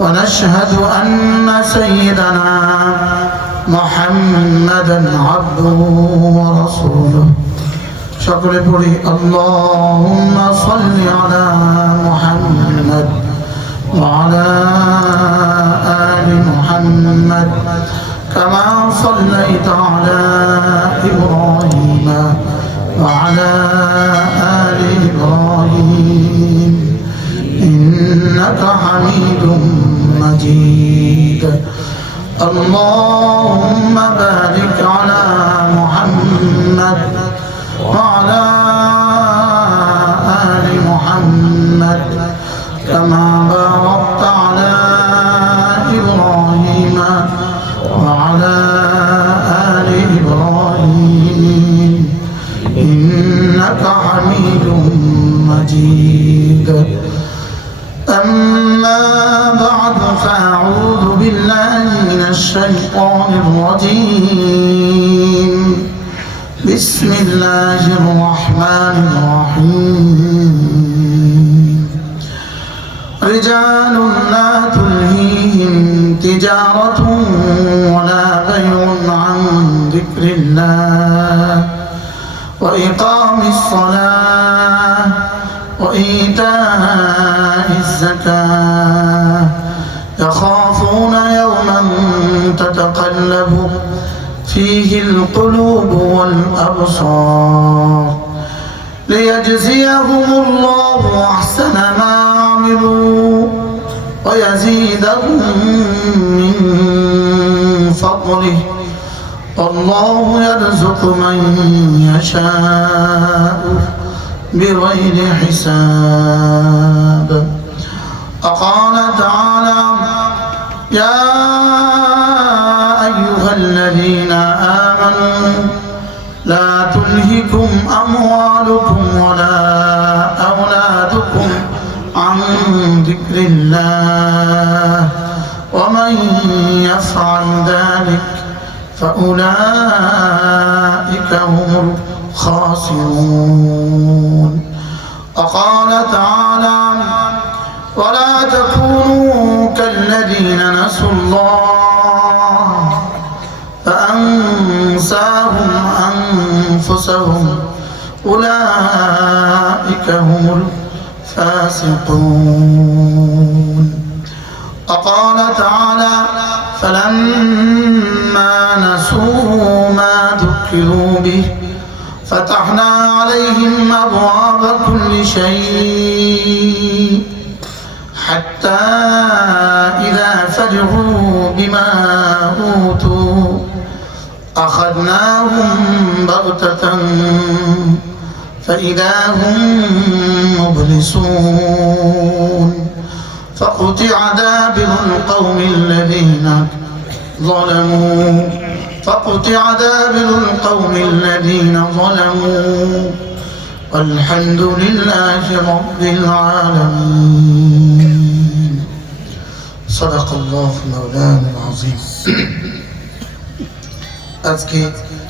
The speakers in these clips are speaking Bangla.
ونشهد أن سيدنا محمدا عبده ورسوله شكر بري اللهم صل على محمد وعلى آل محمد كما صليت على إبراهيم وعلى آل إبراهيم إنك حميد مجيد اللهم بارك على محمد وعلى آل محمد كما باركت على إبراهيم وعلى آل إبراهيم إنك حميد مجيد أما بعد فأعوذ بالله من الشيطان الرجيم بسم الله الرحمن الرحيم رجال لا تلهيهم تجارة ولا بيع عن ذكر الله وإقام الصلاة وإيتاء الزكاة يخافون يوما تتقلب فيه القلوب والأبصار ليجزيهم الله أحسن ما عملوا ويزيدهم من فضله والله يرزق من يشاء بغير حساب وقال تعالى يا أيها الذين آمنوا لا تلهكم أموالكم ولا أولادكم عن ذكر الله ومن يفعل ذلك فأولئك هم الخاسرون وقال تعالى ولا تكونوا كالذين نسوا الله فأنساهم أنفسهم أولئك هم الفاسقون وقال تعالى فلما نسوا ما ذكروا به فتحنا عليهم أبواب كل شيء حتى إذا فرحوا بما أوتوا أخذناهم بغتة فإذا هم مبلسون فقطع دابر القوم الذين ظلموا والحمد لله رب العالمين صدق الله مولانا العظيم আজকে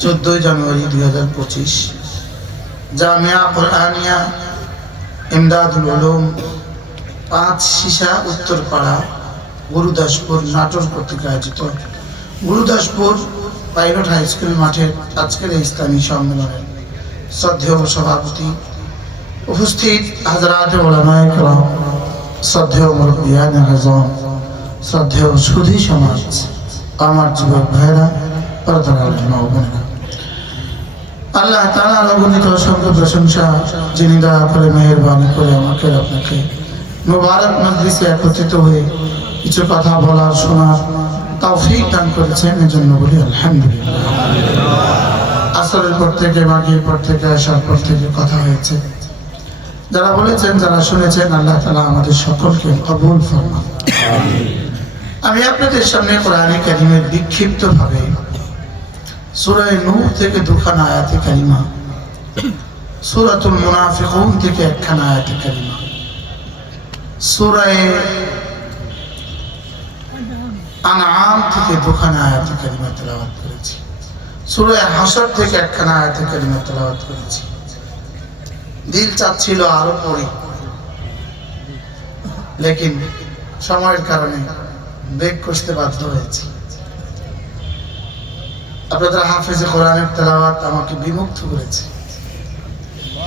14 জানুয়ারি 2025 জামিয়া কুরআনিয়া ইমদাদুল উলুম 5 শিশা উত্তরপাড়া গুরুদাসপুর নাটোর কর্তৃক আয়োজিত গুরুদাসপুর পাইলট হাই স্কুল মাঠের আজকের ইসলামী সম্মেলনের শ্রদ্ধেয় সভাপতি উপস্থিত হযরত উলামায়ে কেরাম শ্রদ্ধেয় মুরব্বিয়ান আযম শ্রদ্ধেয় সুধী সমাজ আমার যুবক ভাইরা পর্দার আড়ালে মা ও বোনেরা আল্লাহ তাআলার অগণিত অসংখ্য প্রশংসা যিনি দয়া করে মেহেরবানি করে আমাকে আপনাকে মুবারক মজলিসে একত্রিত হয়ে কিছু কথা বলার শোনার তৌফিক দান করেছেন এজন্য বলি আলহামদুলিল্লাহ। আসরের পর থেকে মাগরিবের পর থেকে আসার পর থেকে কথা হয়েছে, যারা বলেছেন যারা শুনেছেন আল্লাহ তাআলা আমাদের সকলকে কবুল ফরমান। আমি আপনাদের সামনে কোরআনে কারীমের বিক্ষিপ্তভাবে সূরা নূহ থেকে দুখানা আয়াতে কারিমা, সূরাতুল মুনাফিকুন থেকে একখানা আয়াতে কারিমা, সূরা আনআম থেকে দুখানা আয়াতে কারিমা তেলাওয়াত করেছি, সূরা হাসর থেকে একখানা আয়াতে কারিমা তেলাওয়াত করেছি। দিল চাচ্ছিল আরো পড়ি, লেকিন সময়ের কারণে ব্রেক করতে বাধ্য হয়েছি। আপনাদের হাফেজে কোরআনের তেলাওয়াত আমাকে বিমুগ্ধ করেছে।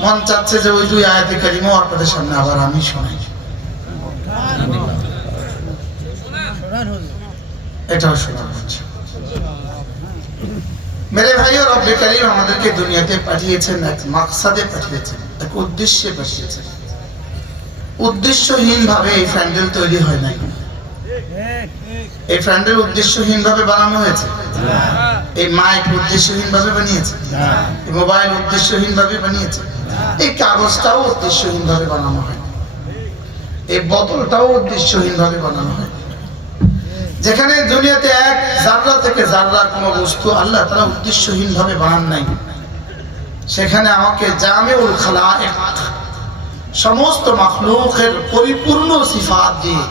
মন চাচ্ছে যে ওই 2 আয়াতে কারিমা আপনাদের সামনে আবার আমি শোনাই। এটাও শোনা হচ্ছে। মেরে ভাইও রব্বে কারীম আমাদেরকে দুনিয়াতে পাঠিয়েছেন এক মাকসাদে পাঠিয়েছেন, এক উদ্দেশ্যে পাঠিয়েছেন। উদ্দেশ্যহীন ভাবে এই প্যান্ডেল তৈরি হয় নাই। এই প্যান্ডেল উদ্দেশ্যহীন ভাবে বানানো হয়েছে? এই মাইক উদ্দেশ্যহীন ভাবে বানিয়েছে? এই মোবাইল উদ্দেশ্যহীন ভাবে বানিয়েছে? এই কাগজটাও উদ্দেশ্যহীন ভাবে বানানো হয়, এই বোতলটাও উদ্দেশ্যহীন ভাবে বানানো হয়। যেখানে দুনিয়াতে এক জাররা থেকে জাররা কোনো বস্তু আল্লাহ তাআলা উদ্দেশ্যহীন ভাবে বানান নাই, সেখানে আমাকে জামিউল খালায়েক সমস্ত মাখলুকের পরিপূর্ণ সিফাত দিয়ে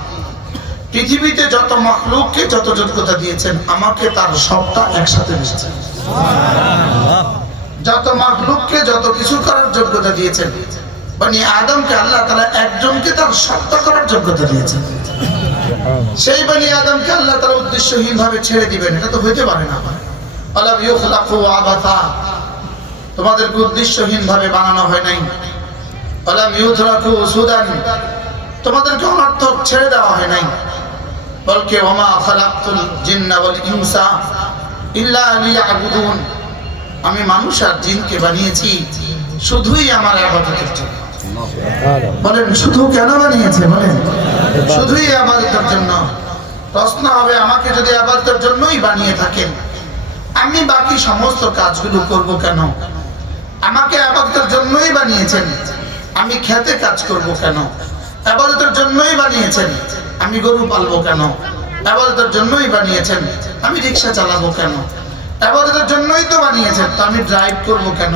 পৃথিবীতে যত মাখলুককে যত যোগ্যতা দিয়েছেন আমাকে তার সবটা একসাথে দিয়েছেন। যত মাখলুককে যত কিছু করার যোগ্যতা দিয়েছেন, বনি আদমকে আল্লাহ তাআলা একজনকে তার সবটা করার যোগ্যতা দিয়েছেন। সেই বনি আদমকে আল্লাহ তাআলা উদ্দেশ্যহীন ভাবে ছেড়ে দিবেন, এটা তো হইতে পারে না। আলাম ইউখলাকু আবাথা, তোমাদেরকে উদ্দেশ্যহীন ভাবে বানানো হয় নাই। আলাম ইউতরাকু সুদান, তোমাদেরকে অনর্থক ছেড়ে দেওয়া হয় নাই। বলকে ওমা খালাকতুল জিন্না ওয়াল ইনসা ইল্লা লিয়াবুদুন, আমি মানুষ আর জিনকে বানিয়েছি শুধুই আমার ইবাদতের জন্য। বলেন শুধু কেন বানিয়েছে? বলেন শুধুই ইবাদতের জন্য। প্রশ্ন হবে, আমাকে যদি ইবাদতের জন্যই বানিয়ে থাকেন, আমি বাকি সমস্ত কাজগুলো করব কেন? আমাকে ইবাদতের জন্যই বানিয়েছেন, আমি খেতে কাজ করব কেন? ইবাদতের জন্যই বানিয়েছেন, আমি গরু পালবো কেন? ইবাদতের জন্যই বানিয়েছেন, আমি রিকশা চালাবো কেন? ইবাদতের জন্যই তো বানিয়েছেন, তো আমি ড্রাইভ করব কেন?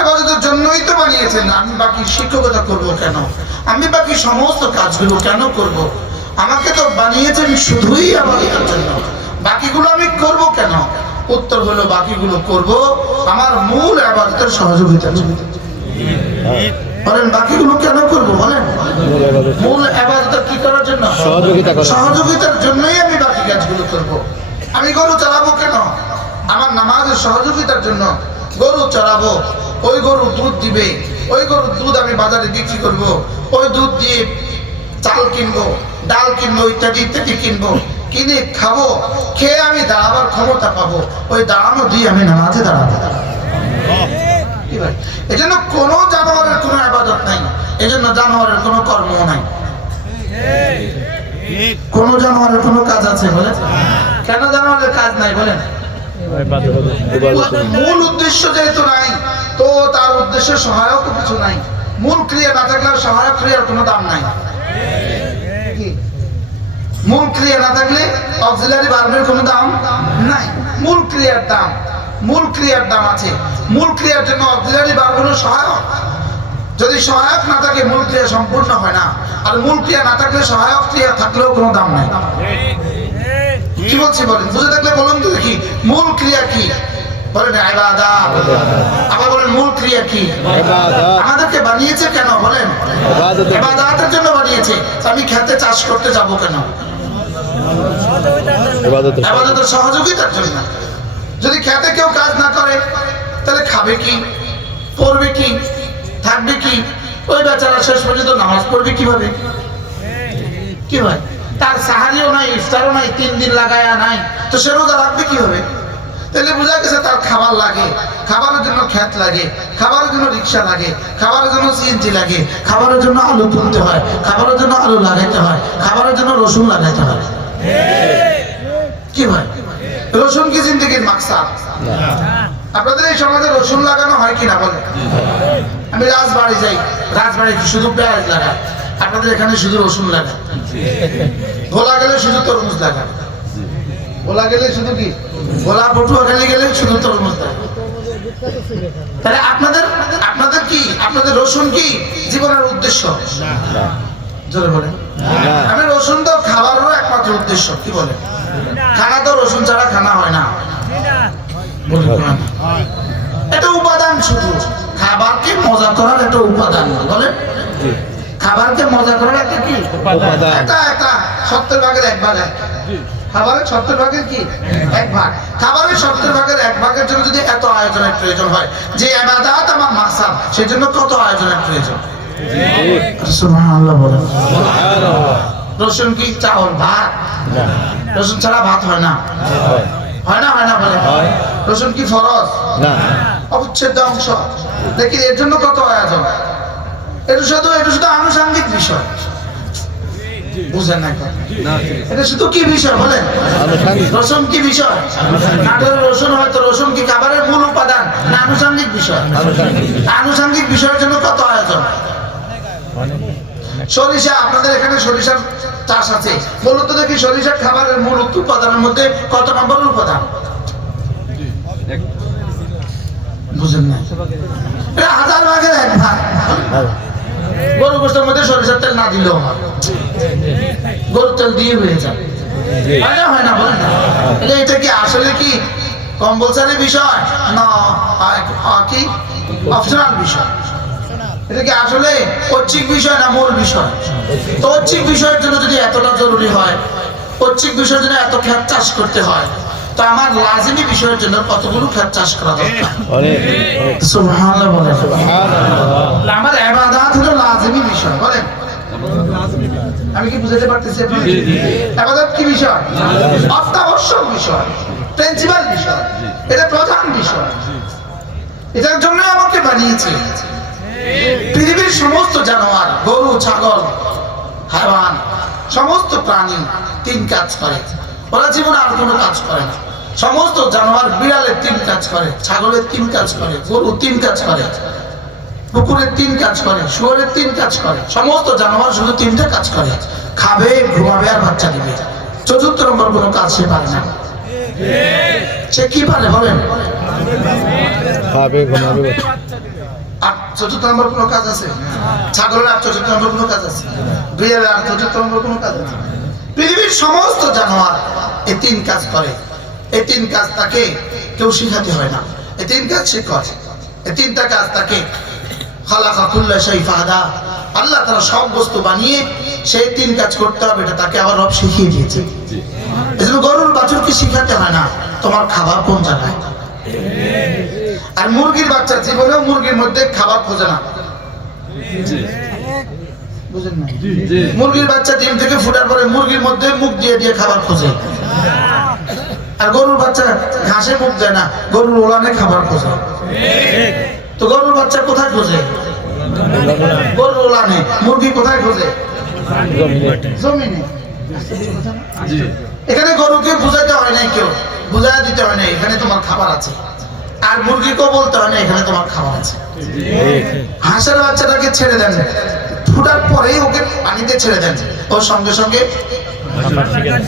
ইবাদতের জন্যই তো বানিয়েছেন, আমি বাকি শিক্ষকতা করব কেন? আমি বাকি সমস্ত কাজগুলো কেন করব? আমাকে তো বানিয়েছেন শুধুই ইবাদতের জন্য, বাকিগুলো আমি করব কেন? উত্তর হলো, বাকিগুলো করব আমার মূল ইবাদতের সহযোগিতার জন্য। বলেন বাকিগুলো কেন করব? বলেন মূল ইবাদত কি করার জন্য? সহযোগিতার জন্যই আমি বাকি কাজগুলো করব। আমি গরু চালাবো কেন? আমার নামাজের সহযোগিতার জন্য গরু চড়াবো। ওই গরু দুধ দিবে, ওই গরুর দুধ আমি বাজারে বিক্রি করব, ওই দুধ দিয়ে চাল কিনবো, ডাল কিনবো, ইত্যাদি ইত্যাদি কিনবো, কিনে খাবো, খেয়ে আমি দাঁড়াবার ক্ষমতা পাবো, ওই দাঁড়ানো দিয়ে আমি নামাজে দাঁড়াবো। এজন্য কোনো জানোয়ারের কোনো ইবাদত নাই, এজন্য জানোয়ারের কোনো কর্ম নাই। কোন জানোয়ারের কোনো কাজ আছে? বলেন কেন জানোয়ারের কাজ নাই? বলেন মূল উদ্দেশ্য যেহেতু নাই, তো তার উদ্দেশ্য সহায়ক কিছু নাই। মূল ক্রিয়া না থাকলে সহায়ক ক্রিয়ার কোনো দাম নাই। মূল ক্রিয়া না থাকলে অক্সিলারি ভার্বের কোনো দাম নাই। মূল ক্রিয়ার দাম, মূল ক্রিয়ার দাম আছে। মূল ক্রিয়ার জন্য অক্সিলারি ভার্ব হলো সহায়ক। যদি সহায়ক না থাকে মূল ক্রিয়া সম্পূর্ণ হয় না, আর মূল ক্রিয়া না থাকলে সহায়ক ক্রিয়া থাকলেও কোনো দাম নাই। কি বলছি বলেন? বুঝে থাকলে বলুন তো দেখি মূল ক্রিয়া কি? বলেন ইবাদত। আবার বলেন মূল ক্রিয়া কি? আমাদেরকে বানিয়েছে কেন? বলেন ইবাদতের জন্য বানিয়েছে। আমি খেতে চাষ করতে যাব কেন? ইবাদতের সহযোগিতার জন্য। যদি খেতে কেউ কাজ না করে তাহলে খাবে কি, পড়বে কি, থাকবে কি? ওই বেচারা শেষ পর্যন্ত নামাজ পড়বে কিভাবে? কি ভাই, তার সাহারিও নাই, ইফতারও নাই, 3 দিন লাগায়া নাই, তো সে রোজা রাখবে কিভাবে? তাহলে বোঝা গেছে তার খাবার লাগে, খাবারের জন্য ক্ষেত লাগে, খাবারের জন্য রিক্সা লাগে, খাবারের জন্য সিএনজি লাগে, খাবারের জন্য আলু তুলতে হয়, খাবারের জন্য আলু লাগাইতে হয়, খাবারের জন্য রসুন লাগাইতে হয়। কি ভাই, রসুন কি জিন্দেগির মাকসাদ? আপনাদের এই সমাজে রসুন লাগানো হয় কিনা বলে? আমি রাজবাড়ি যাই, রাজবাড়ি শুধু পেঁয়াজ লাগায়, আপনাদের এখানে শুধু রসুন লাগায়। ভোলা গেলে শুধু তরমুজ লাগায়, ভোলা গেলে শুধু কি, ভোলা পটুয়াখালী গেলে শুধু তরমুজ লাগায়। তাহলে আপনাদের কি, আপনাদের রসুন কি জীবনের উদ্দেশ্য? জোরে বলেন। আমি রসুন তো খাবারেরও একমাত্র উদ্দেশ্য। কি বলে? খানা তো রসুন ছাড়া খানা হয় না। এটা উপাদান, শুধু খাবারকে মজা করার একটা উপাদান। বলেন খাবারকে মজা করার একটা কি একটা 70 ভাগের 1 ভাগ খাবারের 70 ভাগের কি 1 ভাগ। খাবারের 70 ভাগের 1 ভাগের জন্য যদি এত আয়োজনের প্রয়োজন হয়, যে ইবাদত আমার মাকসাদ, সেজন্য কত আয়োজনের প্রয়োজন। সুবহানাল্লাহ বলেন। রসুন কি চাউল ভাত? রসুন ছাড়া ভাত হয় না, হয় না বলে। রসুন কি ফরজ? অবিচ্ছেদ্য অংশ। দেখি এর জন্য কত আয়োজন। এটা শুধু আনুষঙ্গিক বিষয়, বুঝেন না? এটা শুধু কি বিষয় বলেন? রসুন কি বিষয়? রসুন হয়তো রসুন কি খাবারের মূল উপাদান না আনুষঙ্গিক বিষয়? আনুষঙ্গিক বিষয়ের জন্য কত আয়োজন। সরিষা, আপনাদের এখানে সরিষার চাষ আছে, বলুন তো দেখি সরিষার খাবারের মূল উপাদানের মধ্যে কত নম্বর উপাদান? বুঝেন না? এটা 1000 ভাগের 1 ভাগ। গরু গোশতের মধ্যে সরিষার তেল না দিলেও হয়, গরুর তেল দিয়ে হয়ে যায়, হয় না বলেন না? এটা কি আসলে কি কম্পালসারি বিষয় না কি অপশনাল বিষয়? এটা কি আসলে ঐচ্ছিক বিষয় না মূল বিষয়? তো ঐচ্ছিক বিষয়ের জন্য যদি এতটা জরুরি হয়, ঐচ্ছিক বিষয়ের জন্য এত ক্ষেত চাষ করতে হয়, তো আমার লাজিমি বিষয়ের জন্য কতগুলো ক্ষেত চাষ করা দরকার। সুবহানাল্লাহ বলেন। আমার ইবাদত হলো লাজিমি বিষয়, বলেন। আমি কি বুঝাতে পারতেছি? ইবাদত কি বিষয়? অত্যাবশ্যক বিষয়, প্রিন্সিপাল বিষয়, এটা প্রধান বিষয়। এটার জন্য আমাকে বানিয়েছে। পৃথিবীর সমস্ত জানোয়ার, গরু, ছাগল, হায়াওয়ান, সমস্ত প্রাণী 3 কাজ করে, ওরা জীবনে আর কোনো কাজ করে না। সমস্ত জানোয়ার, বিড়ালের 3 কাজ করে, ছাগলের 3 কাজ করে, গরু 3 কাজ করে, কুকুরের 3 কাজ করে, শুয়োরের 3 কাজ করে। সমস্ত জানোয়ার শুধু 3টা কাজ করে, খাবে, ঘুমাবে আর বাচ্চা দিবে। 4র্থ নম্বর কোনো কাজ সে পারে না। সে কি পারে বলেন? খাবে, ঘুমাবে। আর 4র্থ নম্বর কোনো কাজ আছে? ছাগলের আর 4র্থ নম্বর কোনো কাজ আছে? বিড়ালের আর 4র্থ নম্বর কোনো কাজ আছে? পৃথিবীর সমস্ত জানোয়ার এই 3 কাজ করে। এই 3 কাজ তাকে কেউ শিখাতে হয় না, এই 3 কাজ সে করে। এই 3টা কাজ তাকে খালাকা কুল্লা শাই ফাহাদা, আল্লাহ তাআলা সব বস্তু বানিয়ে সেই 3 কাজ করতে হবে, এটা তাকে আবার রব শিখিয়ে দিয়েছে। এজন্য গরুর বাছুরকে শিখাতে হয় না তোমার খাবার কোন জায়গায়। আর মুরগির বাচ্চা জীবনেও মুরগির মধ্যে খাবার খোঁজে না, বুঝেন না? মুরগির বাচ্চা ডিম থেকে ফুটার পরে মুরগির মধ্যে মুখ দিয়ে দিয়ে খাবার খোঁজে। আর গরুর বাচ্চা ঘাসে মুখ দেয় না, গরুর ওলানে খাবার খোঁজে। তো গরুর বাচ্চা কোথায় খোঁজে? গরুর ওলানে। মুরগি কোথায় খোঁজে? জমিনে। এখানে গরুকে বুঝাইতে হয় না, কেউ বুঝাই দিতে হয় না এখানে তোমার খাবার আছে। আর মুরগিকেও বলতে হয় না এখানে তোমার খাবার আছে। হাঁসের বাচ্চাটাকে ছেড়ে দেন, ফুটার পরেই ওকে পানিতে ছেড়ে দেন, ও সঙ্গে সঙ্গে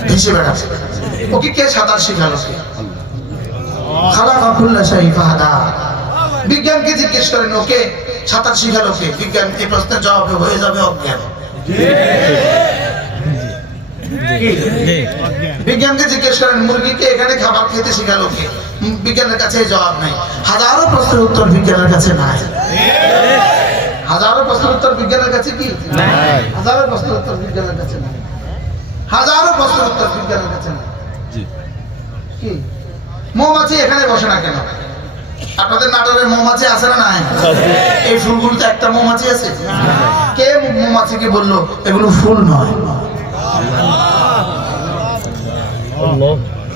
ভেসে বেড়াচ্ছে। ওকে কে সাঁতার শিখালো? খালাকা কুল্লা শাই ফাহাদা। বিজ্ঞানকে জিজ্ঞেস করেন ওকে সাঁতার শিখালো কে? বিজ্ঞান এই প্রশ্নের জবাবে হয়ে যাবে অজ্ঞান। বিজ্ঞানকে জিজ্ঞেস করেন মুরগিকে এখানে খাবার খেতে শিখালো কে? বিজ্ঞানের কাছে জবাব নাই। হাজারো প্রশ্নের উত্তর বিজ্ঞানের কাছে নাই। হাজারো প্রশ্নের উত্তর বিজ্ঞানের কাছে কি নাই? হাজারো প্রশ্নের উত্তর বিজ্ঞানের কাছে নাই। হাজারো প্রশ্নের উত্তর বিজ্ঞানের কাছে নাই। কি মৌমাছি এখানে বসে না কেন? আপনাদের নাটোরের মৌমাছি আছে না নাই? এই ফুলগুলোতে একটা মৌমাছি আছে? কে মৌমাছিকে বললো এগুলো ফুল নয়?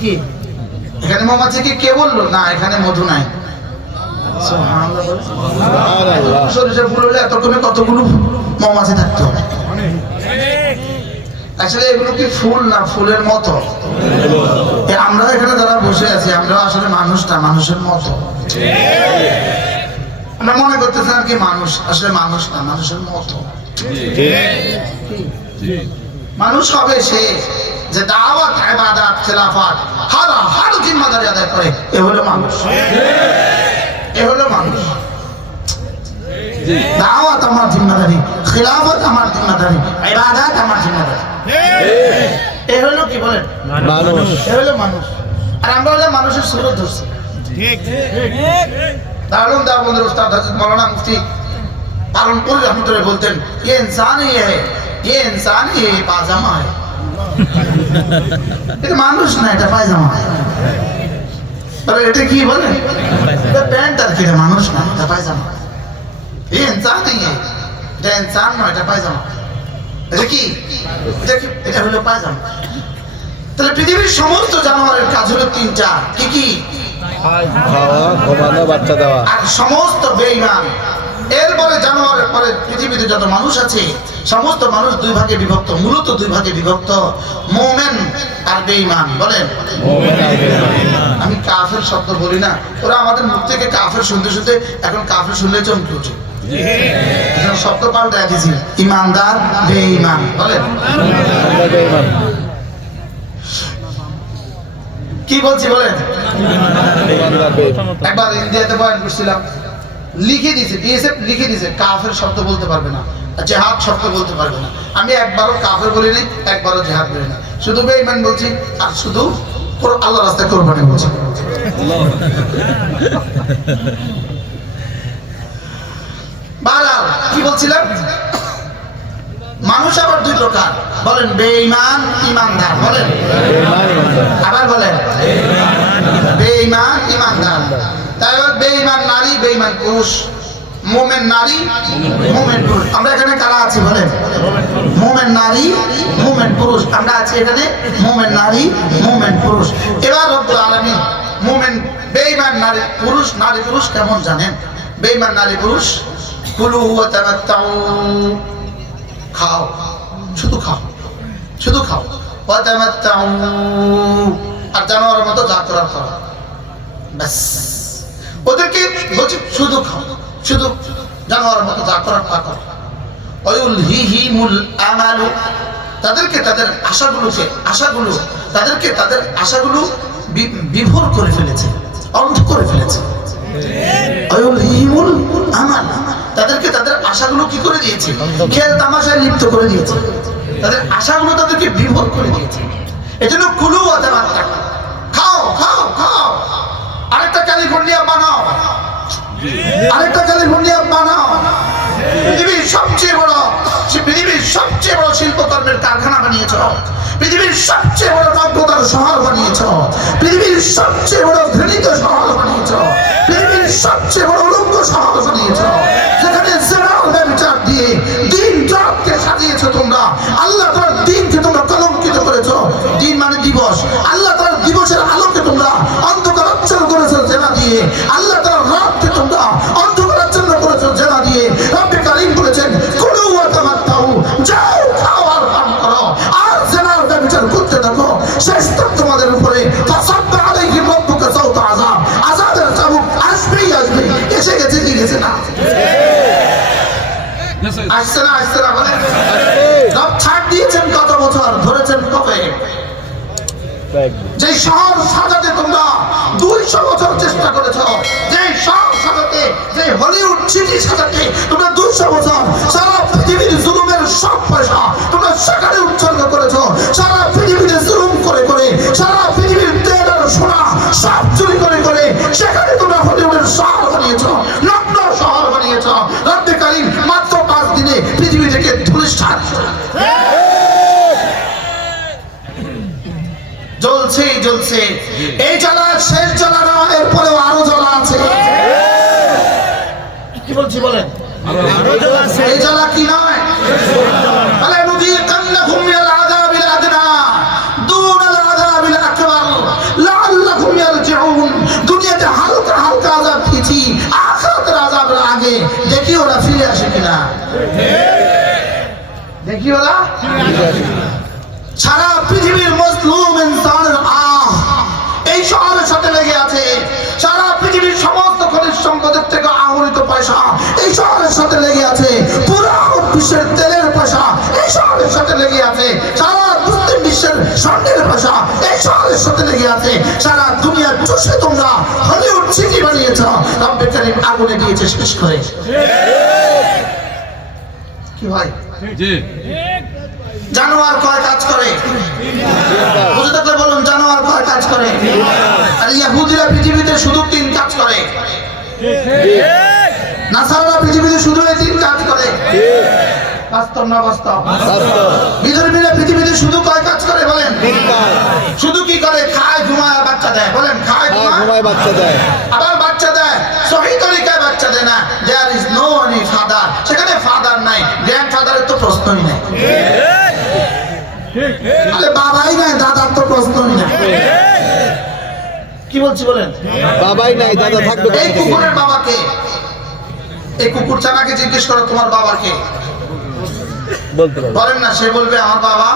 কি এখানে মৌমাছিকে কে বললো না এখানে মধু নাই? সরিষা ফুল হলে এতক্ষণে কতগুলো মৌমাছি থাকতো। আসলে এগুলো কি ফুল না ফুলের মতো? আমরা এখানে যারা বসে আছি আমরা আসলে মানুষ না, মানুষের মতো। আমরা মনে করতেছি আর কি মানুষ, আসলে মানুষ না, মানুষের মতো। মানুষ হবে সে যে দাওয়াত, ইবাদত, খেলাফত হার জিম্মাদারি আদায় করে। এ হলো মানুষ, এ হলো মানুষ। দাওয়াত আমার জিম্মাদারি, খেলাফত আমার জিম্মাদারি, ইবাদত আমার জিম্মাদারি। এ হলো কি বলেন? মানুষ। এ হলো মানুষ। আর আমরা হলো মানুষের সুরত ধরছি। ঠিক ঠিক। দারুণ দারুণ উস্তাদ হযরত মাওলানা মুফতি পালনপুর রহমতুল্লাহ বলতেন ये इंसान ही है ये इंसान ही है पाजामा है এটা মানুষ না এটা পায়জামা আরে এটা কি বলে এটা প্যান্ট আর কি এটা মানুষ না এটা পায়জামা ये इंसान नहीं है এটা इंसान না এটা পায়জামা এটা কি এটা হলো পায়জামা তাহলে পৃথিবীর সমস্ত জানোয়ারের কাজ হলো তিনটা কি কি খাওয়া ঘুমানো বাচ্চা দেওয়া আর সমস্ত বেঈমান এরপরে জানোয়ারের পরে পৃথিবীতে যত মানুষ আছে সমস্ত মানুষ দুই ভাগে বিভক্ত মূলত দুই ভাগে বিভক্ত মুমিন আর বেঈমান বলেন মুমিন আর বেঈমান আমি কাফের শব্দ বলি না ওরা আমাদের মুখ থেকে কাফের শুনতে শুনতে এখন কাফের শুনলে চমকে ওঠে এখন শব্দ পাল্টায় দিয়েছি ইমানদার বেঈমান বলেন আমরা বেঈমান কি বলছি বলেন ইমানদার বেঈমান একবার ইন্ডিয়াতে বয়ান করছিলাম লিখে দিয়েছে বিএসএফ লিখে দিয়েছে কাফের শব্দ বলতে পারবে না জিহাদ শব্দ বলতে পারবে না আমি একবারও কাফের বলি নাই একবারও জিহাদ বলি না শুধু বেঈমান বলছি আর শুধু আল্লাহর রাস্তায় কুরবানি বলছি বালাল কি বলছিলাম মানুষ আবার দুই প্রকার বলেন বেঈমান ইমানদার বলেন বেঈমান ইমানদার আবার বলেন বেঈমান ইমানদার তাই এবার বেঈমান নারী বেঈমান পুরুষ মুমিন নারী মুমিন পুরুষ আমরা এখানে কারা আছি বলেন মুমিন নারী মুমিন পুরুষ আমরা আছি এখানে মুমিন নারী মুমিন পুরুষ এবার রব্বুল আলামিন মুমিন বেঈমান নারী পুরুষ কেমন জানেন বেঈমান নারী পুরুষ কুলু ওয়া তামাত্তাউ খাও শুধু খাও শুধু খাও ওয়া তামাত্তাউ আর জানোয়ারের মতো যা করার করো ব্যাস ওদেরকে বলছি শুধু খাও শুধু জানোয়ারের মতো যা করার তা করো ওয়ায়ুলহিহিমুল আমালু তাদেরকে তাদের আশাগুলো বিভোর করে ফেলেছে অন্ধ করে ফেলেছে ওয়ায়ুলহিহিমুল আমাল তাদেরকে তাদের আশাগুলো কি করে দিয়েছে খেল তামাশায় লিপ্ত করে দিয়েছে তাদের আশাগুলো তাদেরকে বিভোর করে দিয়েছে এজন্য কুলু ওয়া তামাত্তাউ খাও খাও খাও আরেকটা ক্যালিফোর্নিয়া বানাও পৃথিবীর সবচেয়ে বড় শিল্পকর্মের কারখানা বানিয়েছ পৃথিবীর সবচেয়ে বড় নব্যতার শহর বানিয়েছ পৃথিবীর সবচেয়ে বড় ঘৃণিত শহর বানিয়েছ পৃথিবীর সবচেয়ে বড় উলঙ্গ শহর বানিয়েছ যেখানে জেনার ব্যবচার দিয়ে দিন রাতকে সাজিয়েছ তোমরা আল্লাহ তাআলার দিনকে তোমরা কলঙ্কিত করেছ দিন মানে দিবস আল্লাহ তাআলার দিবসের আলোকে তোমরা অন্ধকারাচ্ছন্ন করেছো জেনা দিয়ে আল্লাহ তাআলার রাতকে তোমরা অন্ধকারাচ্ছন্ন করেছো জেনা দিয়ে রব্বে কারীম বলেছেন কুলু ওয়া তামাত্তাউ যাও খাও আর পান করো আর জেনার ব্যবচার করতে থাকো শেষ তক তোমাদের উপরে ফাসাব্বা আলাইহিম রাব্বুকা সাওতা আযাবের চাবুক আসবেই আসবে এসে গেছে কি গেছে না আসছে না বলে রব ছাড় দিয়েছেন কত বছর ধরেছেন কবে যে শহর সাজাতে তোমরা 200 বছর চেষ্টা করেছো যে শহর সাজাতে যে হলিউড সিটি সাজাতে তোমরা 200 বছর সারা পৃথিবীর জুলুমের সব পয়সা তোমরা সেখানে উৎসর্গ করেছো সারা পৃথিবীতে জুলুম করে করে সারা পৃথিবীর তেল আর সোনা সব চুরি করে করে সেখানে তোমরা হলিউডের শহর বানিয়েছো লগ্ন শহর বানিয়েছো রব্বে কারীম মাত্র 5 দিনে পৃথিবী থেকে ধূলিসাৎ জ্বলছে এই জ্বলা শেষ জ্বলা না এরপরেও আরো জ্বলা আছে কি বলছি বলেন এই জ্বলা কি নয় আলা নুযিকান্নাহুম মিনাল আযাবিল আদনা দুনাল আযাবিল আকবার লাআল্লাহুম ইয়ারজিউন দুনিয়াতে হালকা হালকা আযাব দিয়েছি আখিরাতের আযাবের আগে দেখি ওরা ফিরে আসে কিনা দেখি ওরা সারা পৃথিবীর মজলুম ইনসানের এই শহরের সাথে লেগে আছে সারা পৃথিবীর সমস্ত খনিজ সম্পদের থেকে আহরিত পয়সা এই শহরের সাথে লেগে আছে পুরো বিশ্বের তেলের পয়সা এই শহরের সাথে লেগে আছে সারা মুসলিম বিশ্বের স্বর্ণের পয়সা এই শহরের সাথে লেগে আছে সারা দুনিয়া চষে তোমরা হলিউড সিটি বানিয়েছ রব্বে কারীম আগুনে দিয়েছে শেষ করে কি ভাই জি জানোয়ার কয় কাজ করে বুঝে থাকলে বলুন জানোয়ার কয় কাজ করে আর ইহুদিরা পৃথিবীতে শুধু 3 কাজ করে নাসারারা পৃথিবীতে শুধু এই 3 কাজ করে বাস্তব না বাস্তব? বাস্তব। বিধর্মীরা পৃথিবীতে শুধু কয় কাজ করে বলেন? তিন কাজ। শুধু কি করে? খায়, ঘুমায়, আর বাচ্চা দেয়। বলেন, খায়, আর ঘুমায়, ঘুমায় বাচ্চা দেয়। আবার বাচ্চা দেয়। সহি তরিকায় বাচ্চা দেয় না। There is no any father. সেখানে ফাদার নাই, গ্র্যান্ড ফাদারের তো প্রশ্নই নাই। আরে বাবাই নাই, দাদার তো প্রশ্নই নাই। কি বলছি বলেন? বাবাই নাই, দাদা থাকবে এই কোথা থেকে? কুকুরের বাবাকে, এই কুকুর চানাকে জিজ্ঞেস করো তোমার বাবাকে, বলতে পারবে। বলেন না, সে বলবে আমার বাবা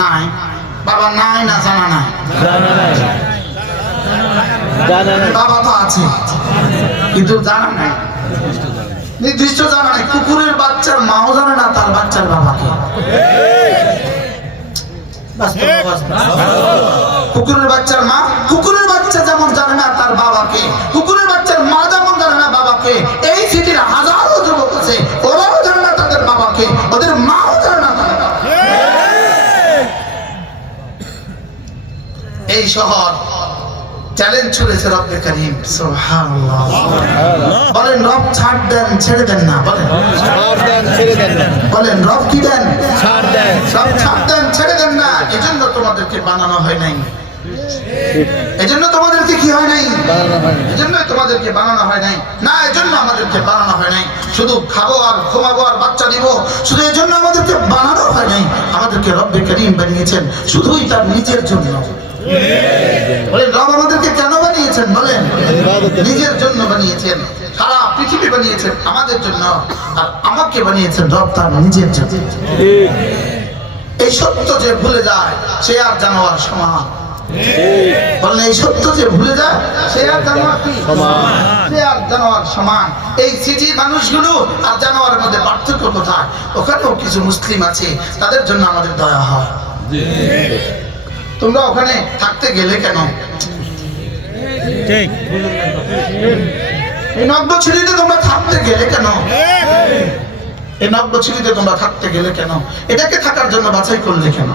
নাই। বাবা নাই না জানা নাই, জানা নাই। জানা নাই। বাবা তো আছে কিন্তু জানা নাই, নির্দিষ্ট জানা নাই। কুকুরের বাচ্চার মাও জানে না তার বাচ্চার বাবাকে। বাস্তব না বাস্তব? কুকুরের বাচ্চার মা, কুকুরের বাচ্চা যেমন জানে না তার বাবাকে, কুকুরের বাচ্চার মা যেমন জানে না বাবাকে, এই সিটির হাজারো যুবক আছে, ওরাও জানে না তাদের বাবাকে, ওদের মাও জানে না তাদের বাবাকে। এই শহর চ্যালেঞ্জ ছুড়েছে রব্বে কারীম, সুবহানাল্লাহ। বলেন রব ছাড় দেন, ছেড়ে দেন না? বলেন ছাড় দেন, ছেড়ে দেন না। বলেন রব কি দেন? ছাড় দেন। সব ছাড় দেন, ছেড়ে দেন না। এজন্য তোমাদেরকে বানানো হয় নাই, এজন্য তোমাদেরকে কি হয় নাই? বানানো হয় না। এজন্য তোমাদেরকে বানানো হয় নাই না, এজন্য আমাদেরকে বানানো হয় নাই। শুধু খাবো আর ঘুমাবো আর বাচ্চা দিব, শুধু এজন্য আমাদেরকে বানানো হয় নাই। আমাদেরকে রব্বে কারীম বানিয়েছেন শুধুই তার নিজের জন্য। বলেন রব আমাদেরকে কেন বানিয়েছেন? বলেন নিজের জন্য বানিয়েছেন। সারা পৃথিবী বানিয়েছেন আমাদের জন্য, আর আমাকে বানিয়েছেন রব তার নিজের জন্য। ঠিক। এই সত্য যে ভুলে যায় সে আর জানোয়ার সমান। ঠিক। বললেন এই সত্য যে ভুলে যায় সে আর জানোয়ার কি সমান। সে আর জানোয়ার সমান। এই সিটি মানুষগুলো আর জানোয়ারের মধ্যে পার্থক্য কোথায়? ওখানেও কিছু মুসলিম আছে, তাদের জন্য আমাদের দয়া হয়। তোমরা ওখানে থাকতে গেলে কেন? ঠিক। এই নগ্ন ছিড়িতে তোমরা থাকতে গেলে কেন? এই নগ্ন ছিড়িতে তোমরা থাকতে গেলে কেন? এটাকে থাকার জন্য বাছাই করলে কেন?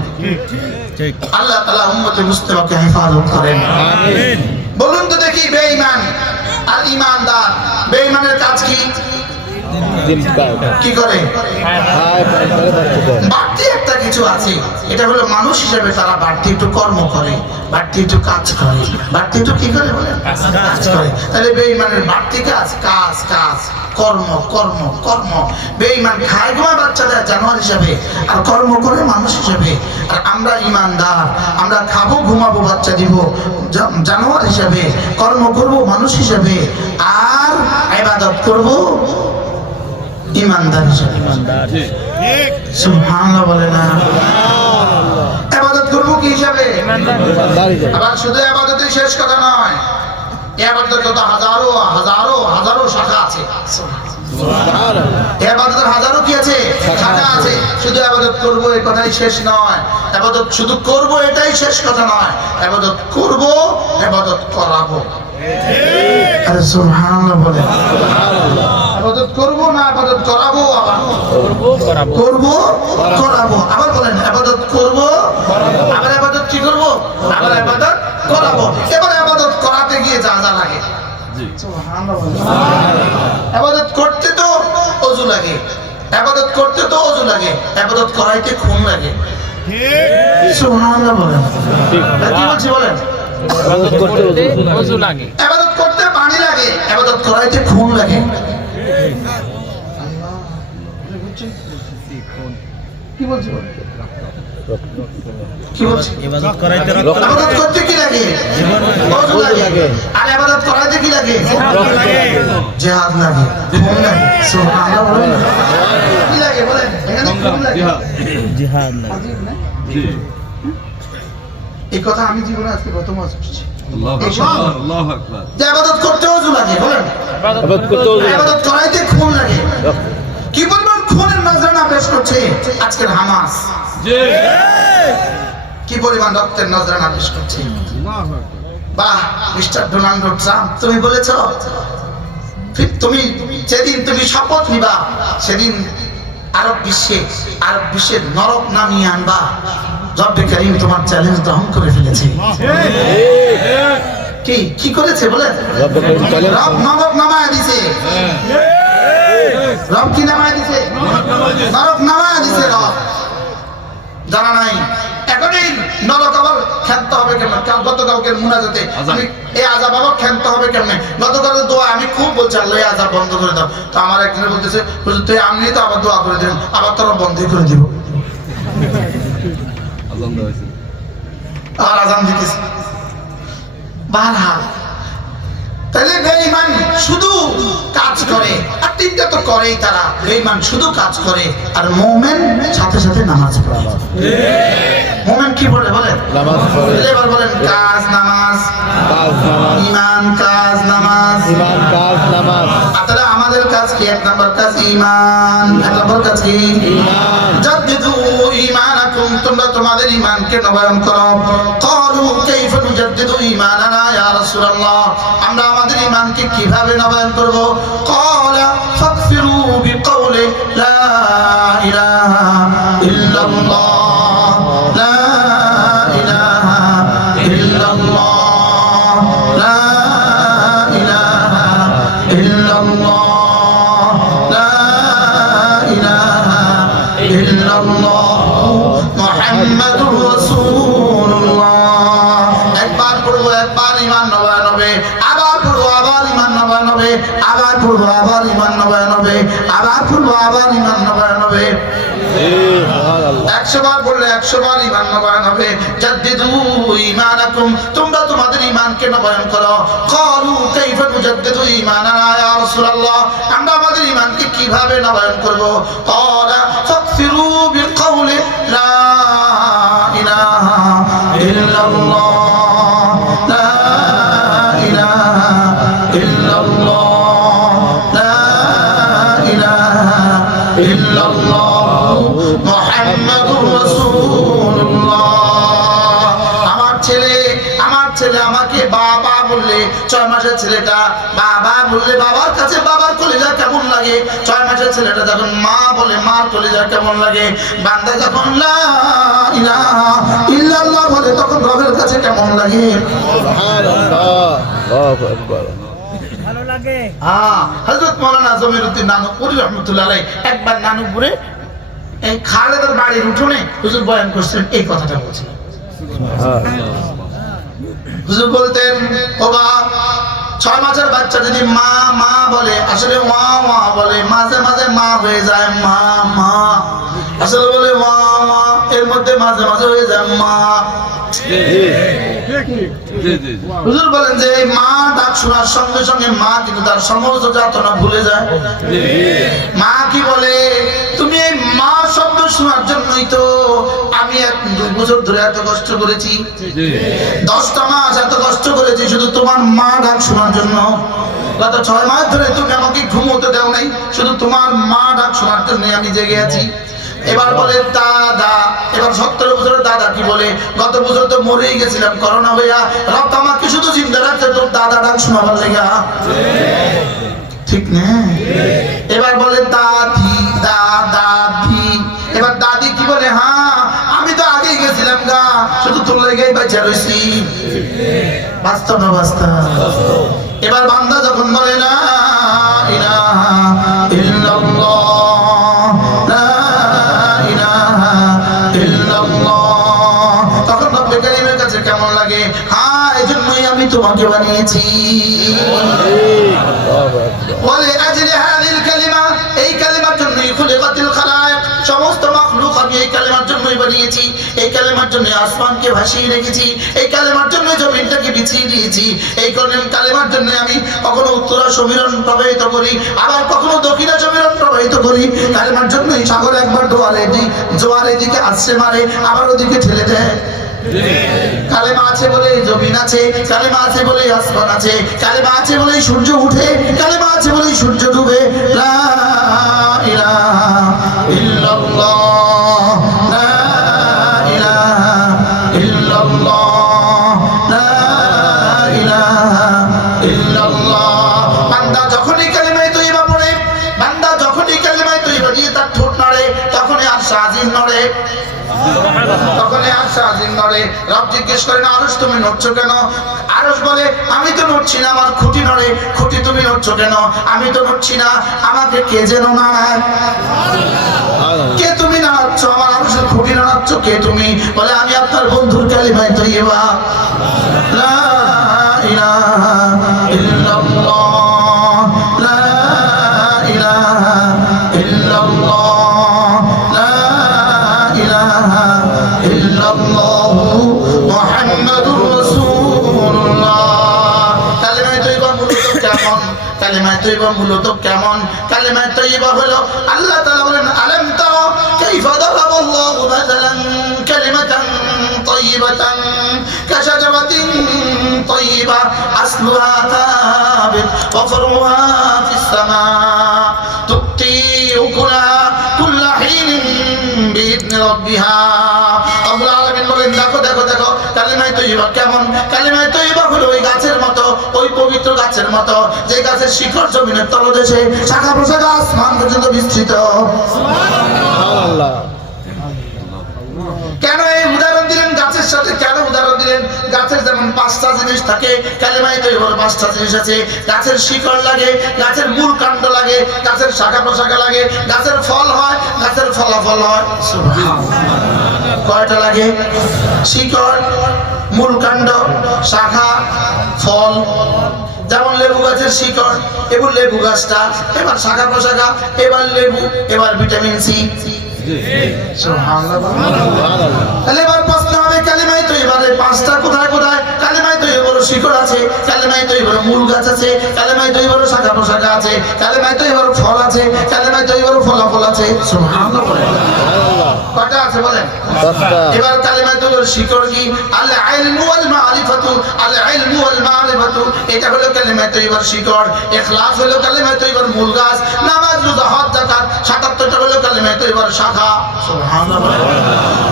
ঠিক। আল্লাহ তাআলা উম্মতে মুসলিমাকে হেফাজত করেন। আমিন। বলুন তো দেখি, বেঈমান আর ঈমানদার, বেঈমানের কাজ কি? দিন কাজ। কি করে? খায়, পান করে, বাচ্চা দেয়। বাড়তি একটা কিছু আছে, এটা হলো মানুষ হিসেবে তারা বাড়তি একটু কর্ম করে, বাড়তি একটু কাজ করে, বাড়তি একটু কি করে বলেন? কাজ করে। তাহলে বেঈমানের বাড়তি কাজ, কাজ কাজ, কর্ম কর্ম কর্ম। বেঈমান খায় ঘুমায় বাচ্চা দেয় জানোয়ার হিসেবে, আর কর্ম করে মানুষ হিসেবে। আর আমরা ঈমানদার, আমরা খাবো ঘুমাবো বাচ্চা দিব জানোয়ার হিসেবে, কর্ম করব মানুষ হিসেবে, আর ইবাদত করব ঈমানদার হিসেবে। সুবহানাল্লাহ বলে না? ইবাদত করব কি হিসাবে? ইমানদারি যায়। আবার শুধু ইবাদতই শেষ কথা নয়, এই ইবাদতের তো হাজারো হাজারো হাজারো শাখা আছে। সুবহানাল্লাহ। এই ইবাদতের হাজারো কি আছে? শাখা আছে। শুধু ইবাদত করব এই কথাই শেষ নয়, ইবাদত শুধু করব এটাই শেষ কথা নয়, ইবাদত করব, ইবাদত করাবো। আরে সুবহানাল্লাহ বলে। ইবাদত করব না ইবাদত করাবো? আবার করব করাবো। আবার বলেন ইবাদত করব, আবার ইবাদত কি করব? আবার ইবাদত করাবো। এবার ইবাদত করাতে গিয়ে যা যা লাগে, সুবহানাল্লাহ বলে। ইবাদত করতে তো ওযু লাগে, ইবাদত করতে তো ওযু লাগে, ইবাদত করাইতে খুন লাগে। সুবহানাল্লাহ বলেন। কি বলছি বলেন? ইবাদত করতে ওযু লাগে। ইবাদত করতে পানি লাগে, ইবাদত করাইতে খুন লাগে। কি বলছি বলেন? কি বলছি? ইবাদত করাইতে রক্ত ইবাদত করতে কি লাগে? ওযু লাগে। আর ইবাদত করাইতে কি লাগে? জিহাদ লাগে, খুন লাগে। সুবহানাল্লাহ বলেন। কি লাগে বলেন? এখানে খুন লাগে। জিহাদ লাগে। আজিব না? এই কথা আমি জীবনে আজকে প্রথম শুনছি। আল্লাহু আকবার। যে ইবাদত করতে ওযু লাগে, বলেন ইবাদত করতে ওযু লাগে। ইবাদত করাইতে খুন লাগে। কি পরিমাণ খুনের নজরানা পেশ করছে আজকের হামাস, জি। কি পরিমাণ রক্তের নজরানা পেশ করছে। আল্লাহু আকবার। বাহ মিস্টার ডোনাল্ড ট্রাম্প, তুমি বলেছো তুমি যেদিন তুমি শপথ নিবা সেদিন আরব বিশ্বের নরক নামিয়ে আনবা। রব্বে কারীম তোমার চ্যালেঞ্জ গ্রহণ করে ফেলেছে। কি কি করেছে বলেন? রব্বে কারীম চ্যালেঞ্জ রব নরক নামায় দিছে। রব কি নামায় দিছে? নরক নামায় দিছে রব। জানা নাই এখনই নরক আবার ক্ষান্ত হবে কেমন? গতকালকে মুনাজাতে আমি এই আযাব আবার ক্ষান্ত হবে কেমনে? গতকালের দোয়া আমি খুব বলছি আল্লাহ এই আযাব বন্ধ করে দাও। তো আমার একজনে বলতেছে হুজুর তুই আমনি তো আবার দোয়া করে দিলেন, আবার তোরা বন্ধই করে দিব। আর আযান দিতেছে বারহাল। তাহলে বেঈমান শুধু কাজ করে, আর তিনটা তো করেই তারা। বেঈমান শুধু কাজ করে, আর মুমিন সাথে সাথে নামাজ পড়ে। মুমিন কি বলে বলেন? নামাজ পড়ে। এবার বলেন কাজ নামাজ, কাজ নামাজ, ঈমান কাজ নামাজ। ঈমান কাজ নামাজ। তাহলে আমাদের কাজ কি? এক নম্বর কাজ ঈমান। এক নম্বর কাজ কি? ঈমান। জাদ্দিদু ঈমানাকুম, তোমরা তোমাদের ঈমানকে নবায়ন করো। ক্বালু কাইফা নুজাদ্দিদু ঈমানানা ইয়া রাসূলুল্লাহ, আমরা আমাদের ঈমানকে কিভাবে নবায়ন করব? ক্বালা ফাগফিরু বিকাউলি লা ইলাহা ইল্লাল্লাহ, লা ইলাহা ইল্লাল্লাহ, লা ইলাহা ইল্লাল্লাহ, লা ইলাহা ইল্লাল্লাহ মুহাম্মাদুর রাসূলুল্লাহ। একবার পড়বো একবার ঈমান নবায়ন হবে, আবার পড়বো আবার ঈমান নবায়ন হবে, আবার পড়বো আবার ঈমান নবায়ন হবে, আবার পড়বো আবার ঈমান নবায়ন হবে। 100 বার বললে 100 বার ঈমান নবায়ন হবে। জাদ্দিদু ঈমানাকুম, তোমরা তোমাদের ঈমানকে নবায়ন করো। ক্বালু কাইফা নুজাদ্দিদু ঈমানানা ইয়া রাসূলুল্লাহ, আমরা আমাদের ঈমানকে কিভাবে নবায়ন করব? ক্বালা ফাগফিরু বিকাউলি লা ইলাহা ইল্লাল্লাহ, লা ইলাহা ইল্লাল্লাহ, লা ইলাহা ইল্লাল্লাহ মুহাম্মাদুর রাসূলুল্লাহ। আমার ছেলে আমাকে বাবা বললে, 6 মাসের ছেলেটা বাবা বললে বাবার কাছে বাবার কলিজা কেমন লাগে? 6 মাসের ছেলেটা যখন মা বলে মার কলিজা কেমন লাগে? বান্দা যখন লা ইলাহা ইল্লাল্লাহ বলে তখন রবের কাছে কেমন লাগে? সুবহানাল্লাহ, আল্লাহু আকবার। ভালো লাগে। হযরত মাওলানা জমিরউদ্দিন নানুপুরি রাহমাতুল্লাহ আলাইহি একবার নানুপুরে এই খালেদের বাড়ির উঠোনে হুজুর বয়ান করছেন, এই কথাটা বলছিলেন। হুজুর বলতেন ও বাপ, 6 মাসের বাচ্চা যদি মা মা বলে আসলে ওয়া ওয়া বলে, মাঝে মাঝে মা হয়ে যায় মা মা, আসলে বলে ওয়া ওয়া, এর মধ্যে মাঝে মাঝে হয়ে যায় মা। হুজুর বলেন যে এই মা ডাক শোনার সঙ্গে সঙ্গে মা কিন্তু তার সমস্ত যাতনা ভুলে যায়। মা কি বলে, তুমি এই মা শব্দ শোনার জন্যই তো আমি 2 বছর ধরে এত কষ্ট করেছি, 10টা মাস এত কষ্ট করেছি শুধু তোমার মা ডাক শোনার জন্য। গত 6 মাস ধরে তুমি আমাকে ঘুমোতে দাও নাই, শুধু তোমার মা ডাক শোনার জন্য আমি জেগে আছি। এবার বলে দাদা, এবার 70 বছরের দাদা কি বলে, গত বছর তো মরেই গেছিলাম করোনা হইয়া, রব আমাকে শুধু জিন্দা রাখতে তোর দাদা ডাক শোনাবার লেগা। ঠিক না? এবার বলে দাদি দাদি, এবার দাদি কি বলে, হ্যাঁ আমি তো আগেই গেছিলাম গা, শুধু তোর লেগেই বেঁচে রইছি। বাস্তব না বাস্তব? এবার বান্দা যখন বলে লা ইলাহা ইল্লাল্লাহ, লা ইলাহা ইল্লাল্লাহ, তখন রব্বুল কারীমের কাছে কেমন লাগে? হ্যাঁ এজন্যই আমি তোমাকে বানিয়েছি। ওয়ালি আজলি হাযিল কালিমা, এই কালিমার জন্যই খুলিকাতিল খালায়েক, সমস্ত মাখলুক আমি এই কালিমার জন্যই বানিয়েছি। এই কালিমার জন্য আসমানকে ভাসিয়ে রেখেছি, এই কালিমার জন্য জমিনটাকে বিছিয়ে দিয়েছি। এই কালিমার জন্য আমি কখনো উত্তরা সমীরণ প্রবাহিত করি, আবার কখনো দক্ষিণা সমীরণ প্রবাহিত করি। কালিমার জন্যই সাগর একবার জোয়ার এদিকে আসছে মারে, আবার ওদিকে ঠেলে দেয়। কালেমা আছে বলে জমিন আছে, কালেমা আছে বলে আসমান আছে, কালেমা আছে বলে সূর্য উঠে, কালেমা আছে বলে সূর্য ডুবে। লা ইলাহা ইল্লাল্লাহ, লা ইলাহা ইল্লাল্লাহ, লা ইলাহা ইল্লাল্লাহ। বান্দা যখনই কালেমায়ে তয়্যিবা পড়ে, বান্দা যখনই কালেমায়ে তয়্যিবা দিয়ে তার ঠোঁট নাড়ে, তখনই আরশ আজিম নড়ে, তখনই আরশ আজিম নড়ে। নড়ে। রব জিজ্ঞেস করেন আরশ তুমি নড়ছো কেন? আরশ বলে আমি তো নড়ছি না, আমার খুঁটি নড়ে। খুঁটি তুমি নড়ছো কেন? আমি তো নড়ছি না, আমাকে কে যেন নাড়ায়। কে তুমি নাড়াচ্ছ? আমার আরশের খুঁটি নাড়াচ্ছ কে তুমি? বলে আমি আপনার বন্ধুর কালিমায়ে তয়্যিবা লা ইলাহা ইল্লাল্লাহ, লা ইলাহা ইল্লাল্লাহ, লা ইলাহা ইল্লাল্লাহ মুহাম্মাদুর রাসূলুল্লাহ। কালিমায়ে তয়্যিবা মূলত কেমন? কালিমায়ে তয়্যিবা মূলত কেমন? কালিমায়ে তয়্যিবা হলো আল্লাহ তাআলা বলেন আলাম তারা কাইফা দারাবাল্লাহু মাসালান কালিমাতান তাইয়িবাতান কাশাজারাতিন তাইয়িবা আসলুহা তাবিত ওয়া ফারউহা ফিস সামা তুতি উকুলাহা কুল্লা হিনিন বিইذن রাব্বিহা। আল্লাহ আলামিন বলেন দেখো দেখো দেখো কালিমায়ে তয়্যিবা কেমন? কালিমায়ে তয়্যিবা হলো ওই গাছের মতো, ওই পবিত্র গাছের মতো যে গাছের শিকড় জমিনের তলদেশে, শাখা প্রশাখা আসমান পর্যন্ত বিস্তৃত। সুবহানাল্লাহ। কেন এই উদাহরণ দিলেন গাছের সাথে? কেন উদাহরণ দিলেন? গাছের যেমন 5টা জিনিস থাকে, কালিমায়ে তয়্যিবার 5টা জিনিস আছে। গাছের শিকড় লাগে, গাছের মূল কাণ্ড লাগে, গাছের শাখা প্রশাখা লাগে, গাছের ফল হয়, গাছের ফলাফল হয়। সুবহানাল্লাহ। কয়টা লাগে? শিকড়, মূল কাণ্ড, শাখা, ফল। যেমন লেবু গাছের শিকড়, এবার লেবু গাছটা, এবার শাখা প্রশাখা, এবার লেবু, এবার ভিটামিন সি। সুবহানাল্লাহ। তাহলে এবার প্রশ্ন হবে কালিমায়ে তয়্যিবার 5টা কোথায় কোথায়? কালিমায়ে তয়্যিবার শিকড় আছে, কালিমায়ে তয়্যিবার মূল গাছ আছে, কালিমায়ে তয়্যিবার শাখা প্রশাখা আছে, কালিমায়ে তয়্যিবার ফল আছে, কালিমায়ে তয়্যিবার ফলাফল আছে। সুবহানাল্লাহ। কয়টা আছে বলেন? 10টা। এবার কালিমায়ে তয়্যিবার শিকড় কি? আল ইলমু ওয়াল মারিফাতু, আল ইলমু ওয়াল মারিফাতু, এটা হলো কালিমায়ে তয়্যিবার শিকড়। ইখলাস হলো কালিমায়ে তয়্যিবার মূল গাছ। নামাজ, রোজা, হজ, যাকাত 77টা হলো কালিমায়ে তয়্যিবার শাখা। সুবহানাল্লাহ।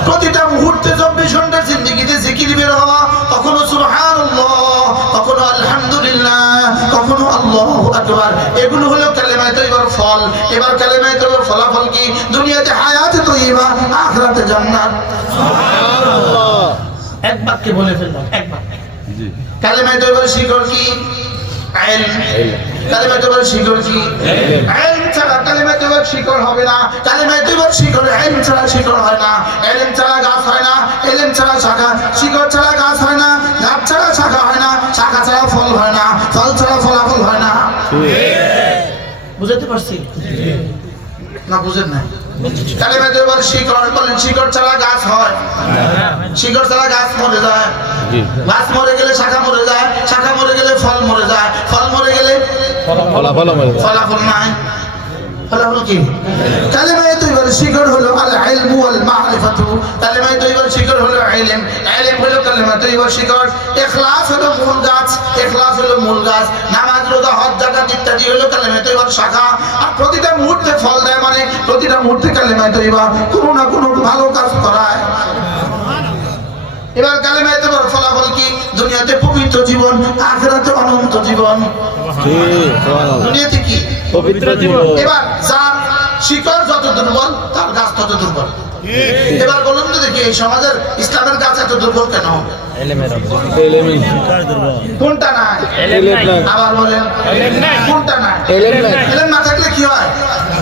প্রতিটা মুহূর্তে 24 ঘন্টার জিন্দেগিতে জিকির বের হওয়া, কখনো সুবহানাল্লাহ, কখনো আলহামদুলিল্লাহ, কখনো আল্লাহু আকবার, এগুলো হলো কালিমায়ে তয়্যিবার ফল। এবার কালিমায়ে তয়্যিবার ফলাফল কি? দুনিয়াতে হায়াতে তয়্যিবা, আখিরাতে জান্নাত। সুবহানাল্লাহ। এক বাক্যে বলে ফেললাম, এক বাক্যে। জি। কালিমায়ে তয়্যিবার শিকড় কি? ইলম। কালিমায়ে তয়্যিবার শিকড় কি? ইলম ছাড়া কালিমায়ে তয়্যিবার শিকড় হবে না। কালিমায়ে তয়্যিবার শিকড়, ইলম ছাড়া শিকড় হয় না। ইলম ছাড়া গাছ হয় না, ইলম ছাড়া শাখা, শিকড় ছাড়া গাছ হয় না, গাছ ছাড়া শাখা হয় না, শাখা ছাড়া ফল হয় না, ফল ছাড়া ফলাফল হয় না। বুঝতে পারছি না? বুঝেন না? কালিমায়ে তয়্যিবার শিকড় বলেন, শিকড় ছাড়া গাছ হয়, শিকড় ছাড়া গাছ মরে যায়। জি। গাছ মরে গেলে শাখা মরে যায়, শাখা মরে গেলে ফল মরে যায়, ফল মরে গেলে ফলাফল মরে যায়। ফলাফল নাই। ফলাফল কি? কালিমায়ে তয়্যিবার শিকড় হলো আল ইলমু ওয়াল মারিফাতু, কালিমায়ে তয়্যিবার শিকড় হলো ইলম, ইলম হলো কালিমায়ে তয়্যিবার শিকড়। ইখলাস হলো মূল গাছ, ইখলাস হলো মূল গাছ। নামাজ, রোজা, হজ, যাকাত ইত্যাদি হলো কালিমায়ে তয়্যিবার শাখা। আর প্রতিটা মুহূর্তে ফল দেয়, মানে প্রতিটা মুহূর্তে কালিমায়ে তয়্যিবা কোনো না কোনো ভালো কাজ করায়। এবার কালিমায়ে তয়্যিবার ফলাফল কি? দুনিয়াতে পবিত্র জীবন, আখিরাতে অনন্ত জীবন। জি। সুবহানাল্লাহ। দুনিয়াতে কি? পবিত্র জীবন। এবার যার শিকড় যত দুর্বল, তার গাছ তত দুর্বল। এবার বলুন তো দেখি এই সমাজের ইসলামের গাছ এত দুর্বল কেন? এলেমের। কার দুর্বল? কোনটা নাই? এলেম নাই। আবার বলেন কোনটা নাই? এলেম নাই। এলেম না থাকলে কি হয়?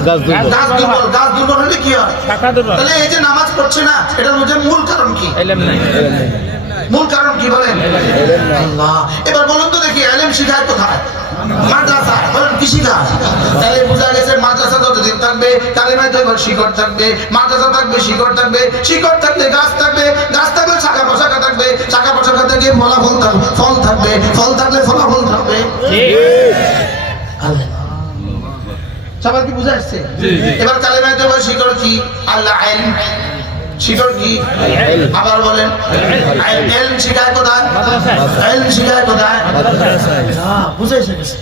গাছ দুর্বল। গাছ দুর্বল। গাছ দুর্বল হলে কি হয়? শাখা দুর্বল। তাহলে এই যে নামাজ পড়ছে না, এটার মধ্যে মূল কারণ কি? এলেম নাই। এলেম নাই। মূল কারণ কি বলেন? এলেম নাই। আল্লাহ। এবার বলুন তো দেখি ইলম শিখায় কোথায়? মাদ্রাসায়। বলেন কি শিখায়? তাহলে বোঝা গেছে মাদ্রাসা যতদিন থাকবে কালিমায়ে তয়্যিবার শিকড় থাকবে, মাদ্রাসা থাকবে, শিকড় থাকবে, শিকড় থাকলে গাছ থাকবে, গাছ থাকলে শাখা প্রশাখা থাকবে, শাখা প্রশাখা থেকে ফলাফল থাকবে, ফল থাকবে, ফল থাকলে ফলাফল থাকবে। আল্লাহ। সবার কি বুঝা আসছে? এবার কালিমায়ে তয়্যিবার শিকড় কি? আল্লাহ ইলম। শিকড় কি? আবার বলেন ইলম শিখায় কোথায়? ইলম শিখায় কোথায়? বুঝে এসেছে?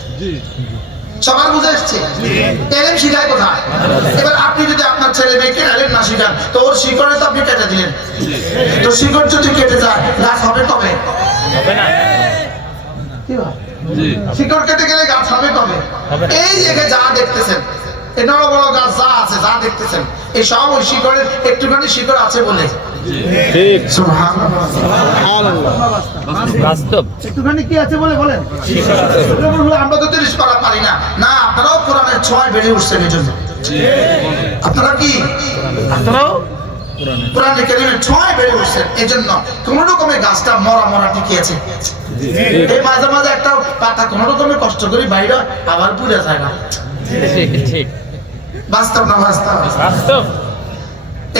সবার বুঝে এসছে? ইলম শিখায় কোথায়? এবার আপনি যদি আপনার ছেলে মেয়েকে ইলম না শিখান, তো ওর শিকড়ে তো আপনি কেটে দিলেন। তো শিকড় যদি কেটে যায়, গাছ হবে কবে? হবে না। কি ভাই? শিকড় কেটে গেলে গাছ হবে কবে? এই জায়গায় যা দেখতেছেন, এই বড় বড় গাছ যা আছে, যা দেখতেছেন, এই সব ওই শিকড়ের একটুখানি শিকড় আছে বলে ঠিক সুবহানাল্লাহ। সুবহানাল্লাহ বাস্তব একটুখানি কি আছে বলে বলেন। আমরা তো 30 পারা পারি না। না, আপনারাও কোরআনের ছোঁয়ায় বেড়ে উঠছেন এই জন্য। আপনারা কি? আপনারাও কোরআনে কারীমের ছোঁয়ায় বেড়ে উঠছেন এই জন্য কোন রকমের গাছটা মরা মরা টিকে আছে। এই মাঝে মাঝে একটা পাতা কোন রকমের কষ্ট করে বাইরে আবার পুড়ে যায় না। ঠিক ঠিক বাস্তব না বাস্তব? বাস্তব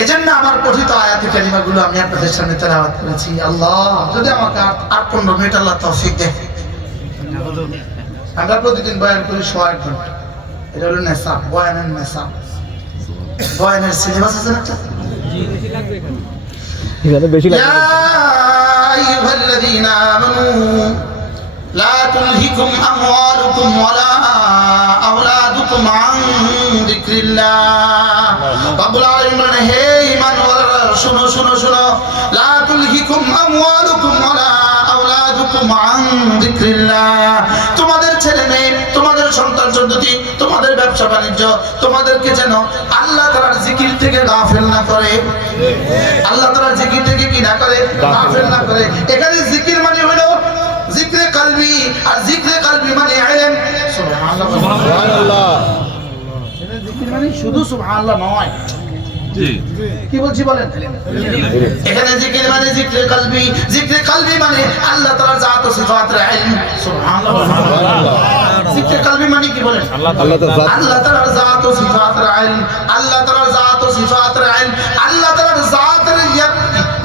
এই জন্য আমার পঠিত আয়াতি কালিমাগুলো আমি আপনাদের সামনে তেলাওয়াত করেছি। আল্লাহ যদি আমাকে আর 15 মিনিট আল্লাহ তৌফিক দেয়। আমরা প্রতিদিন বয়ান করি 1 ঘন্টা। এটা হলো নেশা, বয়ানের নেশা। বয়ানের সিলেবাস আছে না একটা? এখানে বেশি লাগে يا أيها الذين آمنوا لا تلهكم أموالكم ولا أولادكم عن ذكر الله رب العالمين হে ঈমানওয়ালারা শুনো শুনো শুনো لا تلهكم أموالكم ولا أولادكم عن ذكر الله তোমাদের ছেলে মেয়ে তোমাদের সন্তান সন্ততি তোমাদের ব্যবসা বাণিজ্য তোমাদেরকে যেন আল্লাহ তাআলার জিকির থেকে গাফিল না করে। আল্লাহ তাআলার জিকির থেকে কি না করে? গাফিল না করে। এখানে জিকির মানে হলো জিকরে কলবি, আর জিকরে কলবি মানে ইলম। সুবহানাল্লাহ সুবহানাল্লাহ এখানে জিকির মানে শুধু সুবহানাল্লাহ নয়। জি কি বলছি বলেন? এখানে জিকির মানে জিকরে কলবি মানে আল্লাহ তাআলার জাত ও সিফাতের ইলম। সুবহানাল্লাহ জিকরে কলবি মানে কি বলেন? আল্লাহ তাআলা আল্লাহ তাআলার জাত ও সিফাতের ইলম, আল্লাহ তাআলার জাত ও সিফাতের ইলম, আল্লাহ তাআলার জাতের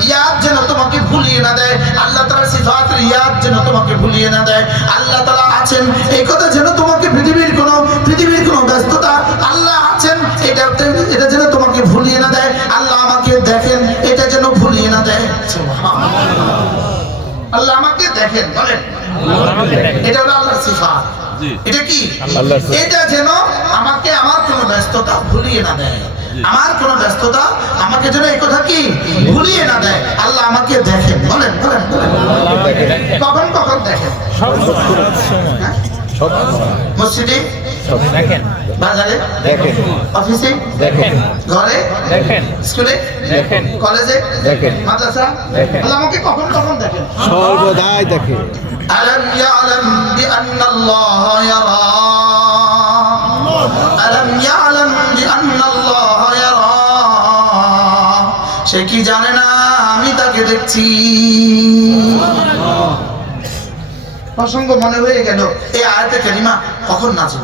ইয়াদ যেন তোমাকে ভুলিয়ে না দেয়, আল্লাহ তাআলার সিফাতের ইয়াদ যেন তোমাকে ভুলিয়ে না দেয়। আল্লাহ তাআলা আছেন এই কথা যেন তোমাকে পৃথিবীর কোনো ব্যস্ততা আল্লাহ আছেন এটা যেন তোমাকে ভুলিয়ে না দেয়। আল্লাহ আমাকে দেখেন এটা যেন ভুলিয়ে না দেয়। সুবহানাল্লাহ। আল্লাহ আমাকে দেখেন বলেন, এটা হলো আল্লাহর সিফাত। জি এটা কি? আল্লাহর সিফাত। এটা যেন আমাকে আমার কোনো ব্যস্ততা ভুলিয়ে না দেয়। আমার কোনো ব্যস্ততা আমাকে যেন এই কথা কি ভুলিয়ে না দেয়। আল্লাহ আমাকে দেখেন বলেন বলেন বলেন। কখন কখন দেখেন? হ্যাঁ? সব মসজিদে, দেখেন বাজারে, দেখেন অফিসে, দেখেন ঘরে, দেখেন স্কুলে, দেখেন কলেজে, দেখেন মাদ্রাসা, দেখেন। আল্লাহ আমাকে কখন কখন দেখেন? সর্বদাই দেখে ألم يعلم بأن الله يرى ألم يعلم بأن الله يرى সে কি জানে না আমি তাকে দেখছি। প্রসঙ্গ মনে হয়ে গেল এই আয়াতে কারিমা কখন নাযিল?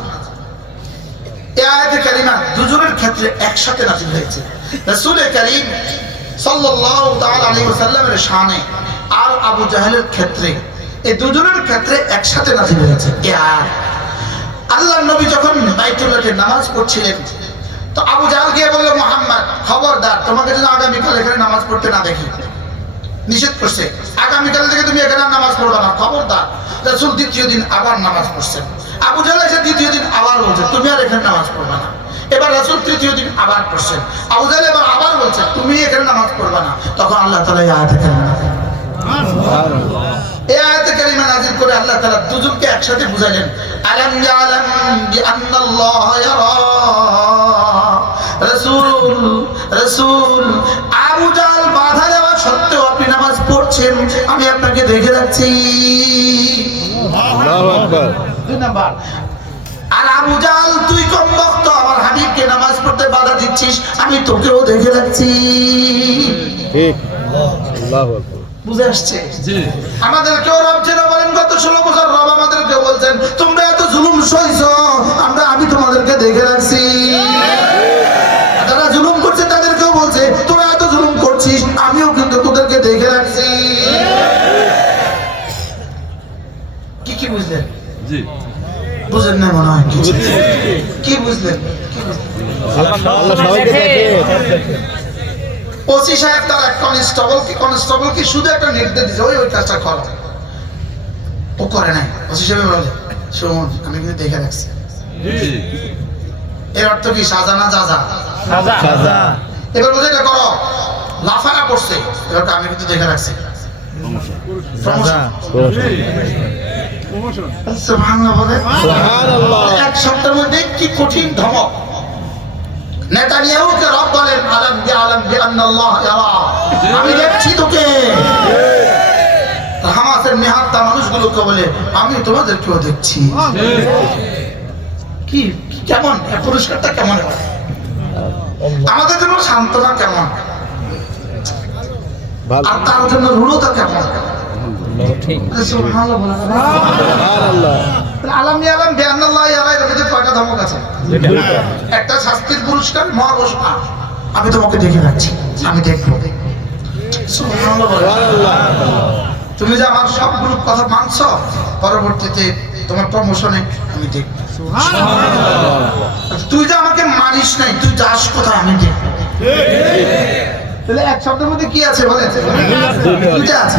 এই আয়াতে কারিমা দুজনের ক্ষেত্রে একসাথে নাযিল হয়েছে। রাসূল করিম সাল্লাল্লাহু তাআলা আলাইহি ওয়াসাল্লামের শানে আর আবু জাহেলের ক্ষেত্রে এই দুজনের ক্ষেত্রে একসাথে নাযিল হয়েছে। আল্লাহর নবী যখন বাইতুল্লাহে নামাজ পড়ছিলেন তো আবু জাহেল গিয়ে বলল, মুহাম্মদ খবরদার, তোমাকে যেন আগামীকাল এখানে নামাজ পড়তে না দেখি। নিষেধ করছে, আগামীকাল থেকে তুমি এখানে নামাজ পড়বে না, খবরদার। রাসূল দ্বিতীয় দিন আবার নামাজ পড়ছেন। আবু জাহেল এসে দ্বিতীয় দিন আবার বলছে তুমি আর এখানে নামাজ পড়বে না। এবার রাসূল তৃতীয় দিন আবার পড়ছেন। আবু জাহেল এবার আবার বলছে তুমি এখানে নামাজ পড়বে না। তখন আল্লাহ তাআলা এই আয়াত কারিমা এই আয়াতে কারিমা নাযিল করে আল্লাহ তাআলা দুজনকে একসাথে বুঝালেন। আলাম ইয়ালাম বিআন্নাল্লাহ ইয়ারা। রাসূল আবু জাহেল বাধা দেওয়া সত্ত্বেও আপনি নামাজ পড়ছেন, আমি আপনাকে দেখে রাখছি। আল্লাহু আকবার 2 নাম্বার, আর আবু জাহেল তুই কম ভক্ত আমার হাবিবকে নামাজ পড়তে বাধা দিচ্ছিস, আমি তোকেও দেখে রাখছি। ঠিক আল্লাহু আকবার বুঝে আসছে? জি আমাদেরকেও রব যেন বলেন গত 16 বছর রব আমাদেরকে বলছেন তোমরা এত জুলুম সইছো, আমি তোমাদেরকে দেখে রাখছি। যারা জুলুম করছে তাদেরকেও বলছে তোরা এত জুলুম করছিস, আমিও কিন্তু তোদেরকে দেখে রাখছি। কি কি বুঝলেন? জি বুঝেন না মনে হয়? কি বুঝলেন? আল্লাহ সবাইকে দেখে ওসি সাহেব তার এক কনস্টেবলকে শুধু একটা নির্দেশ দিয়েছে ওই কাজটা করো, ও করে নাই। ওসি সাহেব বলে শোন আমি কিন্তু দেখে রাখছি। জি এর অর্থ কি? সাজা না যাজা? সাজা এবার বলছে এটা করো, লাফারা করছে, এবার আমি কিন্তু দেখে রাখছি। সাজা সুবহানাল্লাহ বলে। সুবহানাল্লাহ এক সপ্তাহের মধ্যে কি কঠিন ধমক, নেতানিয়াহুকে রব বলেন আলাম বিআন্নাল্লাহ ইয়ারা, আমি দেখছি তোকে। হামাসের নিহত মানুষগুলোকে বলে আমি তোমাদেরকেও দেখছি। কি কেমন পুরস্কারটা কেমন হয় আমাদের জন্য? সান্ত্বনা কেমন, ভালো আর তার জন্য রূঢ়তা কেমন? ঠিক সুবহানাল্লাহ বলা যাবে না? সুবহানাল্লাহ আলাম বিআন্নাল্লাহ ইয়ারা, এর মধ্যে কয়টা ধমক আছে? একটা শাস্তির পুরস্কার, মহাঘোষণা, আমি তোমাকে দেখে রাখছি, আমি দেখবো। সুবহানাল্লাহ বলা যাবে না? তুমি যে আমার সবগুলো কথা মানছ, পরবর্তীতে তোমার প্রমোশনে আমি দেখবো। তুই যে আমাকে মানিস নাই, তুই যাস কোথায় আমি দেখবো। তাহলে এক শব্দের মধ্যে কি আছে বলেন? দুইটা আছে,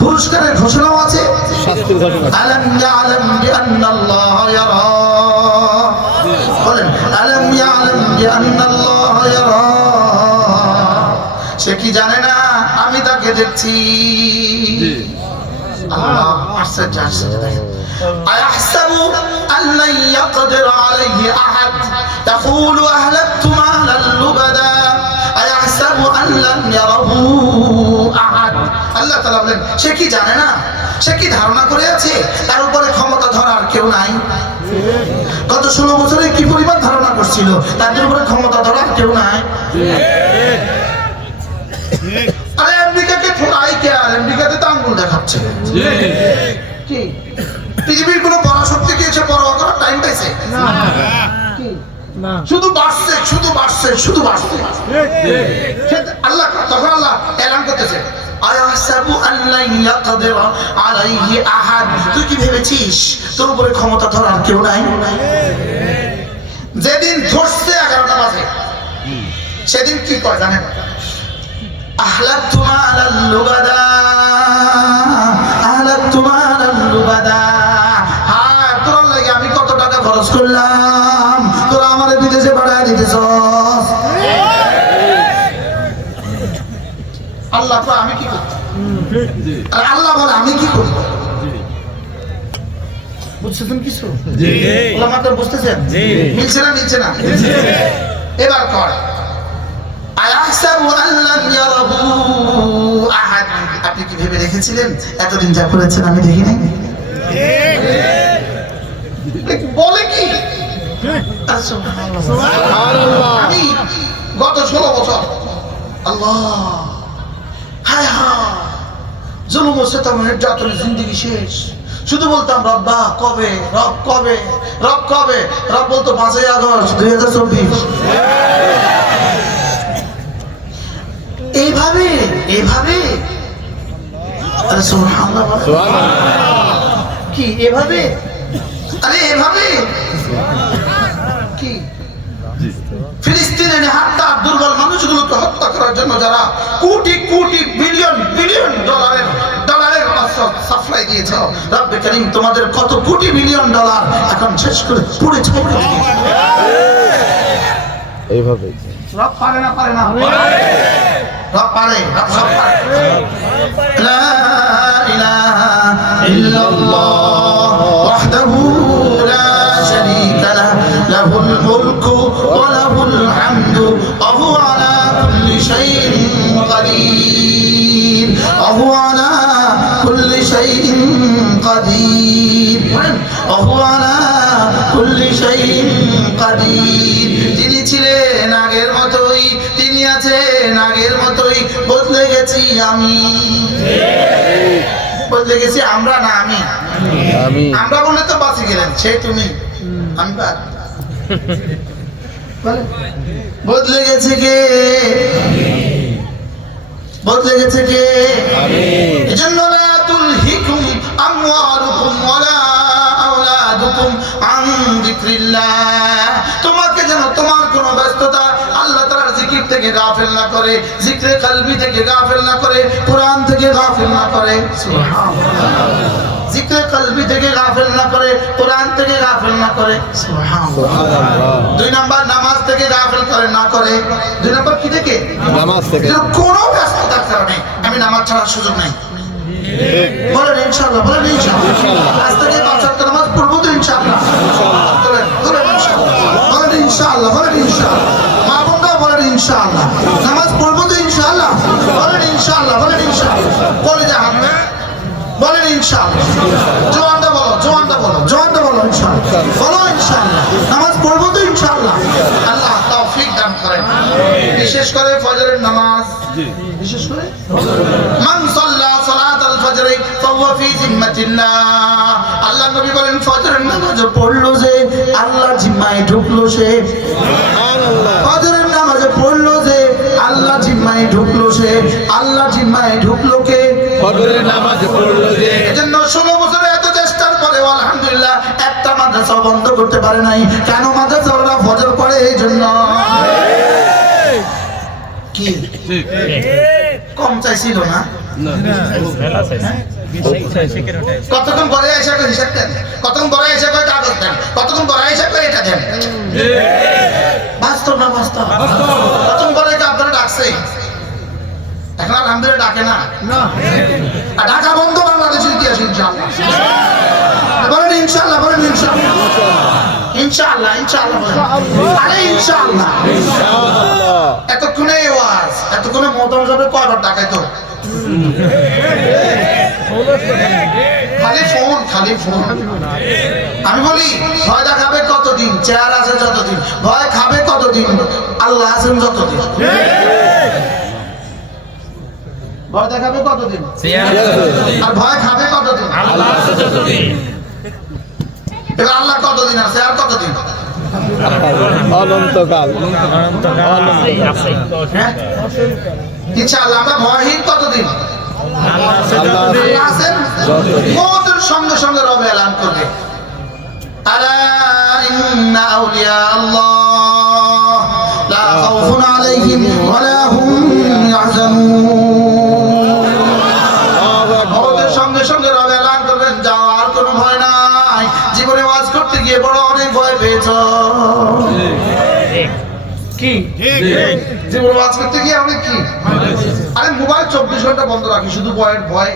পুরস্কারের ঘোষণাও আছে, শাস্তির ঘটনা আলাম ইয়ালাম বিআন্নাল্লাহ ইয়ারা, বলেন আলাম ইয়ালাম বিআন্নাল্লাহ ইয়ারা, সে কি জানে না আমি তাকে দেখছি। আল্লাহ আশ্চর্য আশ্চর্য দেখেন। আয়াহসাবু আল্লান ইয়াকদির আলাইহি আহাদ তাকুলু আহলাকতু মালাল লুবাদা আয়াহসাবু আল্লান ইয়ারাহু আহাদ। আল্লাহ তাআলা বলেন সে কি জানে না, সে কি ধারণা করে আছে তার উপরে ক্ষমতা ধরার কেউ নাই? গত 16 বছরে কি পরিমাণ ধারণা করছিল তাদের উপরে ক্ষমতা ধরার কেউ নাই? আরে আমেরিকাকে ঠোরাই কে? আর আমেরিকাতে তো আঙ্গুল দেখাচ্ছে। কি পৃথিবীর কোনো পরাশক্তি কি এসে পরোয়া করার টাইম পাইছে? কি শুধু বাড়ছে, শুধু বাড়ছে, শুধু বাড়ছে। আল্লাহ তখন আল্লাহ এলান করতেছে আয়াহসাবু আল্লান ইয়াকদির আলাইহি আহাদ, তুই কি ভেবেছিস তোর উপরে ক্ষমতা ধরার কেউ নাই? যেদিন ধরছে 11টা বাজে, সেদিন কি কয় জানেন? আহলাকতু মালাল লুবাদা আহলাকতু মালাল লুবাদা, হ্যাঁ তোর লাগি আমি কত টাকা খরচ করলাম, তোরা আমারে বিদেশে পাঠায় দিতেছস। আল্লাহ তো আমি কি করব? আর আল্লাহ বলে আমি কি করব? বুঝছেন কিছু? জি ওলামাটা বুঝতেছেন? জি মিলছে না? মিলছে না? এবার কর আয়াহসাবু আল্লান ইয়ারাহু আহাদ, আপনি কি ভেবে রেখেছিলেন এতদিন যা করেছেন আমি দেখি নাই? বলে কি? সুবহানাল্লাহ। আমি গত 16 বছর আল্লাহ হায় হায় জুলুম ও সিতম নির্যাতনের জিন্দেগি শেষ, শুধু বলতাম রব্বা কবে, রব কবে, রব কবে। রব বলতো 5ই আগস্ট 2024। এইভাবে এইভাবে আরে সুবহানাল্লাহ কি এভাবে? আরে এভাবে কি? ফিলিস্তিনে নিহত দুর্বল মানুষগুলোকে হত্যা করার জন্য যারা কোটি কোটি বিলিয়ন বিলিয়ন ডলারের সাপ্লাই দিয়েছে, রব্বে কারীম তোমাদের কত কোটি বিলিয়ন ডলার এখন শেষ করে পুড়ে ছাই করে দিয়েছে। এইভাবে রব পারে না? পারে না? রব পারে, রব সব পারে। লা ইলাহা ইল্লাল্লাহ ওয়াহদাহু লা শারীকা লাহু লাহুল মুলকু ওয়া লাহুল হামদু ওয়া হুয়া আলা কুল্লি শাইইন কাদির ওয়া হুয়া আলা কুল্লি শাইইন কাদির ওয়া হুয়া আলা কুল্লি শাইইন কাদির। যিনি ছিলেন আগের মতোই, তিনি আছেন আগের মতোই, বদলে গেছি আমি। বদলে গেছি আমরা না আমি। আমি আমরা বলে তো বাঁচে গেলেন, সে তুমি আমি বাদ। বদলে গেছে কে? বদলে গেছে কে? এজন্য লা তুলহিকুম আমওয়ালুকুম ওয়ালা আওলাদুকুম আন যিকরিল্লাহ, তোমাকে যেন তোমার কোনো ব্যস্ততা আল্লাহ তাআলার জিকির থেকে গাফিল না করে, জিকরে কলবি থেকে গাফিল না করে, কুরআন থেকে গাফিল না করে। সুবহানাল্লাহ। জিকরে কলবি থেকে গাফিল না করে, কুরআন থেকে গাফিল না করে। সুবহানাল্লাহ। 2 নাম্বার নামাজ থেকে গাফিল করে না করে। 2 নাম্বার কি থেকে? নামাজ থেকে। কোনো ব্যস্ততার কারণে আমি নামাজ ছাড়ার সুযোগ নাই। বলেন ইনশাআল্লাহ, বলেন ইনশাআল্লাহ। আজ থেকে 5 ওয়াক্ত নামাজ পড়বো তো ইনশাআল্লাহ। বলেন ইনশাআল্লাহ, বলেন ইনশাআল্লাহ, বলেন ইনশাআল্লাহ। ইনশাআল্লাহ নামাজ পড়বো তো ইনশাআল্লাহ বলেন ইনশাআল্লাহ বলেন ইনশাআল্লাহ বলে যা হাত বলেন ইনশাআল্লাহ জোয়ানটা বলো জোয়ানটা বলো জোয়ানটা বলো ইনশাআল্লাহ বলো ইনশাআল্লাহ নামাজ পড়বো তো ইনশাআল্লাহ আল্লাহ তৌফিক দান করেন বিশেষ করে ফজরের নামাজ বিশেষ করে মান সাল্লা সালাতাল ফজর ফাহুয়া ফি জিম্মাতিল্লাহ আল্লাহ নবী বলেন ফজরের নামাজ পড়লো যে আল্লাহর জিম্মায় ঢুকলো সে সুবহানাল্লাহ ফজরের নামাজ পড়লো যে আল্লাহর জিম্মায় ঢুকলো সে আল্লাহর জিম্মায় ঢুকলো কে ফজরের নামাজ পড়লো যে এজন্য 16 বছরে এত চেষ্টার পরে আলহামদুলিল্লাহ একটা মাদ্রাসা বন্ধ করতে পারে নাই কেন মাদ্রাসাওয়ালা ফজর পড়ে এইজন্য কি ঠিক কম চাইছিল না কতক্ষণ পরে এসে করে হিসাব দেন কতক্ষণ পরে এসে করে কাগজ দেন কতক্ষণ পরে এসে করে এটা দেন বাস্তব না বাস্তব কতক্ষণ পরে আপনারা ডাকছে এখন আলহামদুলিল্লাহ ডাকে না আর ঢাকা বন্ধ বাংলাদেশের ইতিহাস ইনশাআল্লাহ বলেন ইনশাআল্লাহ বলেন ইনশাআল্লাহ ইনশাআল্লাহ ইনশাআল্লাহ বলেন আরে ইনশাআল্লাহ ইনশাআল্লাহ এতক্ষণে ওয়াজ এতক্ষণে মোহতারাম সাহেব কয়বার ডাকাইতো খালি ফোন আমি বলি ভয় দেখাবে কতদিন চেয়ার আছে যতদিন ভয় খাবে কতদিন আল্লাহ আছেন যতদিন ভয় দেখাবে কতদিন আর ভয় খাবে কতদিন এবার আল্লাহ কতদিন আছে আর কতদিন অনন্তকাল হ্যাঁ? ইনশাআল্লাহ আমরা ভয়হীন কতদিন আল্লাহ আল্লাহ আছেন মওতের সঙ্গে সঙ্গে রব এলান করবে আলা ইন্না আউলিয়া আল্লাহ লা খাউফুন আলাইহিম ওয়া লা হুম ইয়াহজানুন মওতের সঙ্গে সঙ্গে রব এলান করবেন যাও আর কোনো ভয় নাই জীবনে ওয়াজ করতে গিয়ে বড় অনেক ভয় পেয়েছো কি জীবনে ওয়াজ করতে গিয়ে অনেক কি আরে মোবাইল 24 ঘন্টা বন্ধ রাখি শুধু ভয়ের ভয়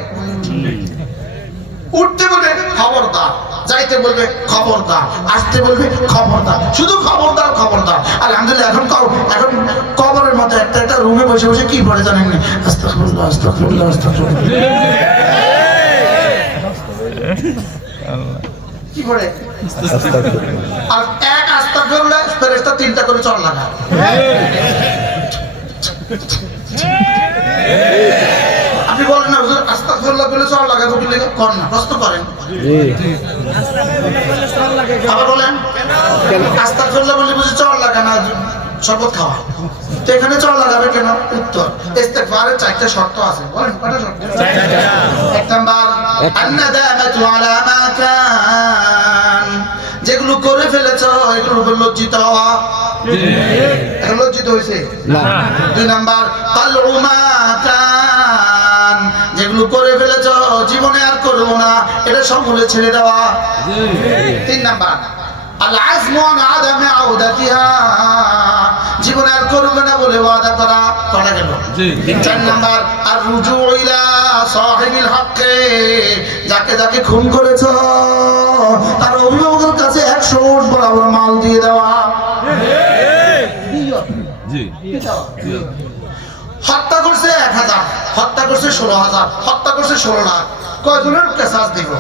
উঠতে বলবে খবরদার যাইতে বলবে খবরদার আসতে বলবে খবরদার শুধু খবরদার খবরদার আলহামদুলিল্লাহ এখন কবরের মতো একটা রুমে বসে বসে কি পড়ে জানেন না আস্তাগফিরুল্লাহ আস্তাগফিরুল্লাহ আস্তাগফিরুল্লাহ কি পড়ে আর এক আস্তাগফিরুল্লাহ ফেরেশতা 3টা করে চল লাগা আপনি বলেন না হুজুর আস্তাগফিরুল্লাহ বলে চল লাগাবো কি লাগে কোন না প্রশ্ন করেন জি আবার বলেন আস্তাগফিরুল্লাহ বলে বুঝি চল লাগা না শরবত খাওয়া তো এখানে চল লাগাবে কেন উত্তর ইস্তিগফারের 4টা শর্ত আছে বলেন কয়টা শর্ত 4টা এক নাম্বার আন্নাদামাতু আলা মা কান যেগুলো করে ফেলেছো এগুলোর উপর লজ্জিত হওয়া এখন লজ্জিত হইছে না 2 নাম্বার তালউ মা কান যেগুলো করে ফেলেছো জীবনে আর করব না এটা সমূলে ছেড়ে দেওয়া 3 নাম্বার আল আজমু আন আদামি আউদাতিহা জীবনে আর করবে না বলে ওয়াদা করা করা গেল 4 নাম্বার আর রুজু ইলা সাহিবিল হক যাকে যাকে খুন করেছো তার অভিভাবকের কাছে 100 ওট বরাবর মাল দিয়ে দেওয়া জি হত্যা করছে 1000 হত্যা করছে 16000 হত্যা করছে 16 লাখ কয়জনের কেসাস দিব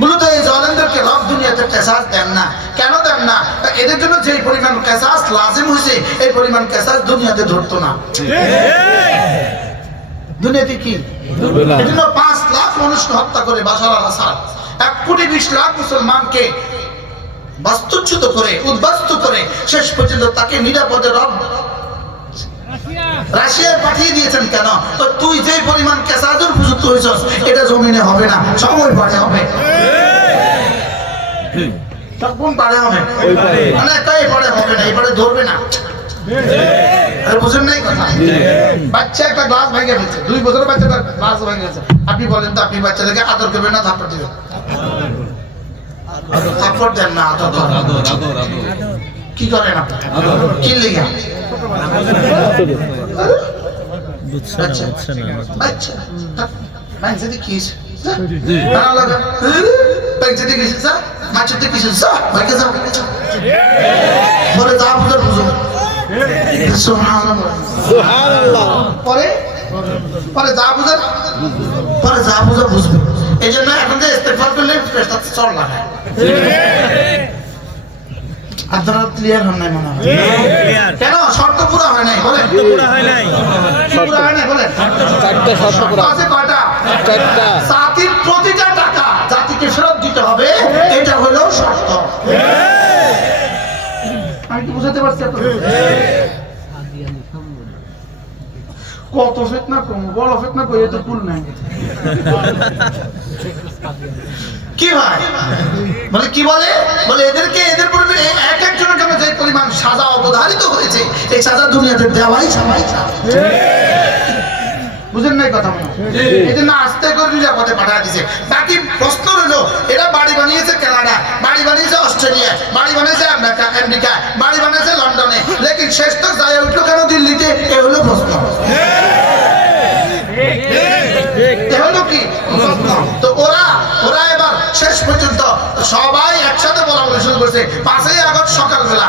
মূলত এই জালেমদেরকে রব দুনিয়াতে কেসাস দেন না কেন দেন না এদের জন্য যে পরিমাণ কেসাস লাজিম হয়েছে এই পরিমাণ কেসাস দুনিয়াতে ধরতো না দুনিয়াতে কি ধরবে না এজন্য 5 লাখ মানুষকে হত্যা করে বাশার আল আসাদ 1 কোটি 20 লাখ মুসলমানকে বাস্তুচ্যুত করে উদ্বাস্ত করে শেষ পর্যন্ত তাকে নিরাপদে রব রাশিয়ায় পাঠিয়ে দিয়েছেন কেন তো তুই যে পরিমাণ কেসাজের উপযুক্ত হয়েছস এটা জমিনে হবে না সময় পারে হবে তখন পারে হবে মানে একাই পারে হবে না এবারে ধরবে না আরে বুঝেন নাই কথা বাচ্চা একটা গ্লাস ভেঙে ফেলছে 2 বছরের বাচ্চাটা গ্লাস ভেঙে গেছে আপনি বলেন তো আপনি বাচ্চাটাকে আদর করবেন না থাপ্পড় দিবেন থাপ্পড় দেন না আদর করেন কি করেন আপনি কি লেগে বাচ্চা মাইন্ড সেটি কি ভালো লাগা পেন সেটি কি স্যার মাছতে কিছু যা ভাইকে যাও পরে যা বুঝার বুঝো সুবহানাল্লাহ সুবহানাল্লাহ পরে পরে যা বুঝার বুঝবে এই জন্য এখন যে ইস্তেগফার করলে পেশা চল না আপনারা ক্লিয়ার হন নাই মনে হয় কেন শর্ত পুরো হয় নাই বলেন পুরো হয় নাই বলেন চারটা শর্ত পুরা আছে কয়টা চারটা জাতির প্রতিটা টাকা জাতিকে ফেরত দিতে হবে এটা হলো শর্ত আমি কি বুঝাতে পারছি আপনাদের কত ফিতনা কম বড় ফিতনা কই এত কুল নাই কি ভাই বলে কি বলে এদের পূর্বে এক একজনের জন্য যে পরিমাণ সাজা অবধারিত হয়েছে এই সাজা দুনিয়াতে দেওয়াই সবাই বুঝেন নাই কথা মনে এই জন্য আস্তে করে নিরাপদে পাঠা দিছে বাকি প্রশ্ন রইল এরা বাড়ি বানিয়েছে কানাডা বাড়ি বানিয়েছে অস্ট্রেলিয়া বাড়ি বানিয়েছে আমেরিকা বাড়ি বানিয়েছে লন্ডনে লেকিন শেষ তো যায় উঠলো কেন দিল্লিতে এ হলো প্রশ্ন তো ওরা এবার শেষ পর্যন্ত সবাই একসাথে বলা শুরু করছে 5ই আগস্ট সকালবেলা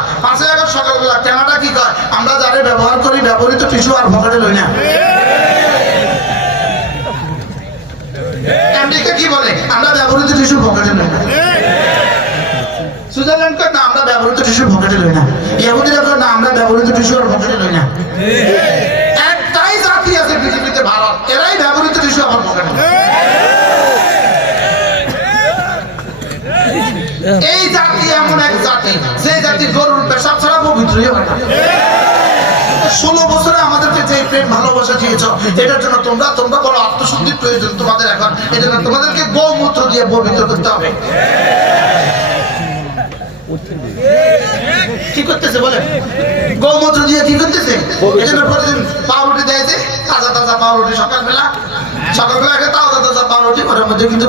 কানাডা কি কয় আমরা যারা ব্যবহার করি ব্যবহৃত টিস্যু আর পকেটে লই না আমেরিকা কি বলে আমরা ব্যবহৃত টিস্যু পকেটে লই না সুইজারল্যান্ড কয় না আমরা ব্যবহৃত টিস্যু পকেটে লই না ইহুদিরা কয় না আমরা ব্যবহৃত টিস্যু আর পকেটে লই না একটাই জাতি আছে পৃথিবীতে ভারত এরাই ব্যবহৃত টিস্যু আমার পকেটে এই জাতি এমন এক জাতি যে জাতি গরুর পেশাব ছাড়া পবিত্রই হয় না 16 বছরে আমাদেরকে যে প্রেম ভালোবাসা দিয়েছ এটার জন্য তোমরা বড় আত্মশুদ্ধির প্রয়োজন তোমাদের এখন এজন্য তোমাদেরকে গোমূত্র দিয়ে পবিত্র করতে হবে কি করতেছে বলে গোমূত্র দিয়ে কি করতেছে এজন্য প্রতিদিন পাউরুটি দেয়ছে তাজা পাউরুটি সকালবেলা একটা তাজা পাউরুটি ওর মধ্যে কিন্তু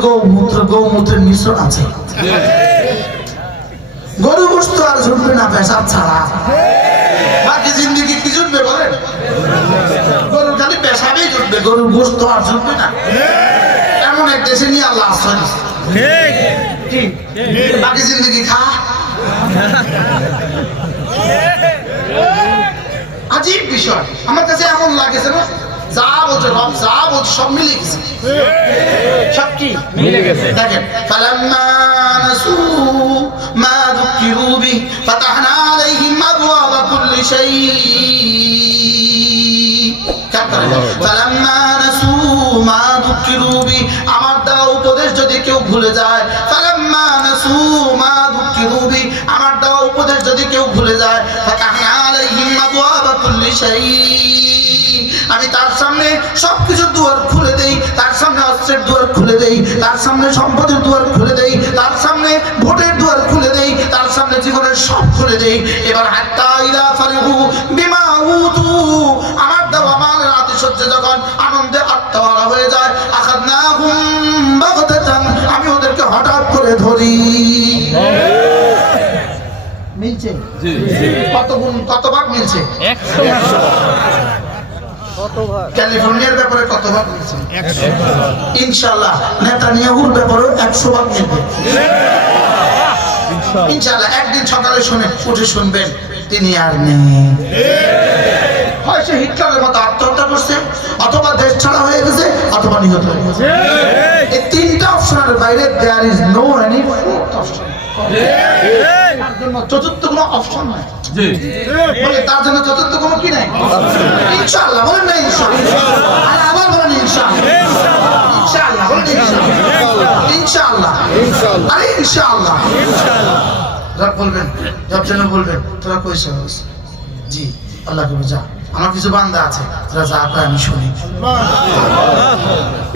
গোমূত্রের মিশ্রণ আছে গরু গোশত আর জুটবে না পেশাব ছাড়া বাকি জিন্দগি কি জুটবে বলেন গরুর খালি পেশাবেই জুটবে গরুর গোশত আর জুটবে না এমন এক দেশে নিয়ে আল্লাহ আশ্রয় দিচ্ছে বাকি জিন্দগি খা আজীব বিষয় আমার কাছে এমন লাগেছে না যা বলছে রব যা বলছে সব মিলে গেছে সব কি মিলে গেছে দেখেন ফালাম্মা নাসু মা যুকিরু বি ফাতাহনা আলাইহিম আবওয়াবা কুল্লি শাই ফালাম্মা নাসু মা যুকিরু বি আমার দেওয়া উপদেশ যদি কেউ ভুলে যায় ফালাম্মা নাসু মা যুকিরু বি আমার দেওয়া উপদেশ যদি কেউ ভুলে যায় ফাতাহনা আলাইহিম আবওয়াবা কুল্লি শাই আমি তার সামনে সবকিছুর দুয়ার খুলে দেই তার সামনে অস্ত্রের দুয়ার খুলে দেই তার সামনে সম্পদের দুয়ার খুলে দেই তার সামনে ভোটের দুয়ার খুলে দেই তার সামনে জীবনের সব খুলে দেই এবার হাত্তা ইলা ফারিহু বিমা উতু আমার দেওয়া মালের আতিশয্যে যখন আনন্দে আত্মহারা হয়ে যায় আখাদনাহুম বাগতাতান আমি ওদেরকে হঠাৎ করে ধরি মিলছে কত ভাগ মিলছে 100 ক্যালিফোর্নিয়ার ব্যাপারে কত ভাগ মিলছে ইনশাআল্লাহ নেতানিয়াহুর ব্যাপারে 100 ভাগ মিলবে ইনশাআল্লাহ একদিন সকালে উঠে শুনবেন তিনি আর নেই হয় সে হিটলারের মতো আত্মহত্যা করছে অথবা দেশ ছাড়া হয়ে গেছে অথবা নিহত হয়ে গেছে এই তিনটা অপশনের বাইরে there is no any fourth option তার জন্য চতুর্থ কোনো অপশন নাই বলে তার জন্য চতুর্থ কোনো কি নাই ইনশাআল্লাহ বলেন না ইনশাআল্লাহ আর আবার বলেন ইনশাআল্লাহ বলেন ইনশাআল্লাহ আরে ইনশাআল্লাহ রব বলবেন রব যেন বলবেন তোরা কইছস জি আল্লাহ কে বুঝা আমার কিছু বান্দা আছে তোরা যা কয় আমি শুনি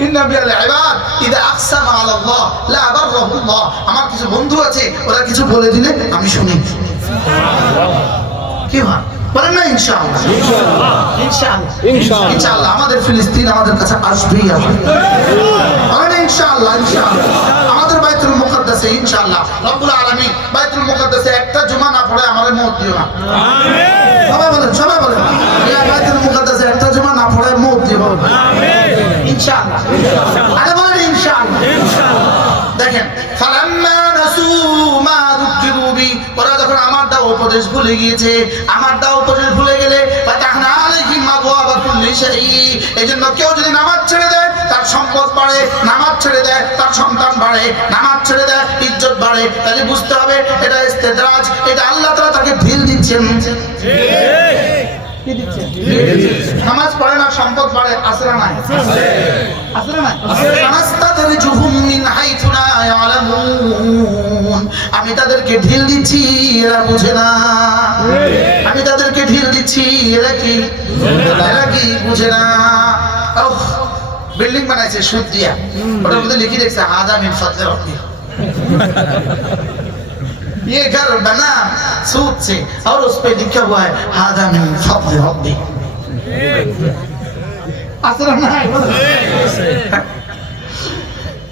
ইন্না বিল ইবাদ ইদা আকসামা আলা আল্লাহ লা বাররাহু আল্লাহ আমার কিছু বন্ধু আছে ওরা কিছু বলে দিলে আমি শুনি কি হয় বলেন না ইনশাআল্লাহ ইনশাআল্লাহ আমাদের ফিলিস্তিন আমাদের কাছে আসবেই আসবে বলেন ইনশাআল্লাহ আমাদের বাইতুল মুকাদ্দাসে ইনশাআল্লাহ রব্বুল আলামিন বাইতুল মুকাদ্দাসে একটা জুমা না পড়ে আমাদের মত দিও না আমিন সবাই বলেন বাইতুল মুকাদ্দাসে একটা জুমা না পড়ে মত দিও আমিন ইনশাআল্লাহ আরে বলেন ইনশাআল্লাহ দেখেন ফালাম্মা নাসু উপদেশ ভুলে গিয়েছে, আমার দেওয়া উপদেশ ভুলে গেলে ফাতাহনা আলাইহিম আবওয়াবা কুল্লি শাই। এজন্য কেউ যদি নামাজ ছেড়ে দেয় তার সম্পদ বাড়ে, নামাজ ছেড়ে দেয় তার সন্তান বাড়ে, নামাজ ছেড়ে দেয় ইজ্জত বাড়ে। তাহলে বুঝতে হবে এটা ইস্তেদরাজ, এটা আল্লাহ তাআলা তাকে ঢিল দিচ্ছেন। কি দিচ্ছেন? নামাজ পড়ে না সম্পদ বাড়ে, আছে না নাই? আছে না নাই? সানাস্তাদরিজুহুম মিন হাইথু লা ইয়ালামুন। আমি তাদেরকে ঢিল দিচ্ছি, এরা বুঝে না। আমি তাদেরকে ঢিল দিচ্ছি, এরা কি বুঝে না। बिल्डिंग बनाई से शुद्ध दिया और उधर लिखी देख से हादा मिन फजल रब्बी ये घर बना सूद से और उस पे लिखा हुआ है हादा मिन फजल रब्बी असर ना है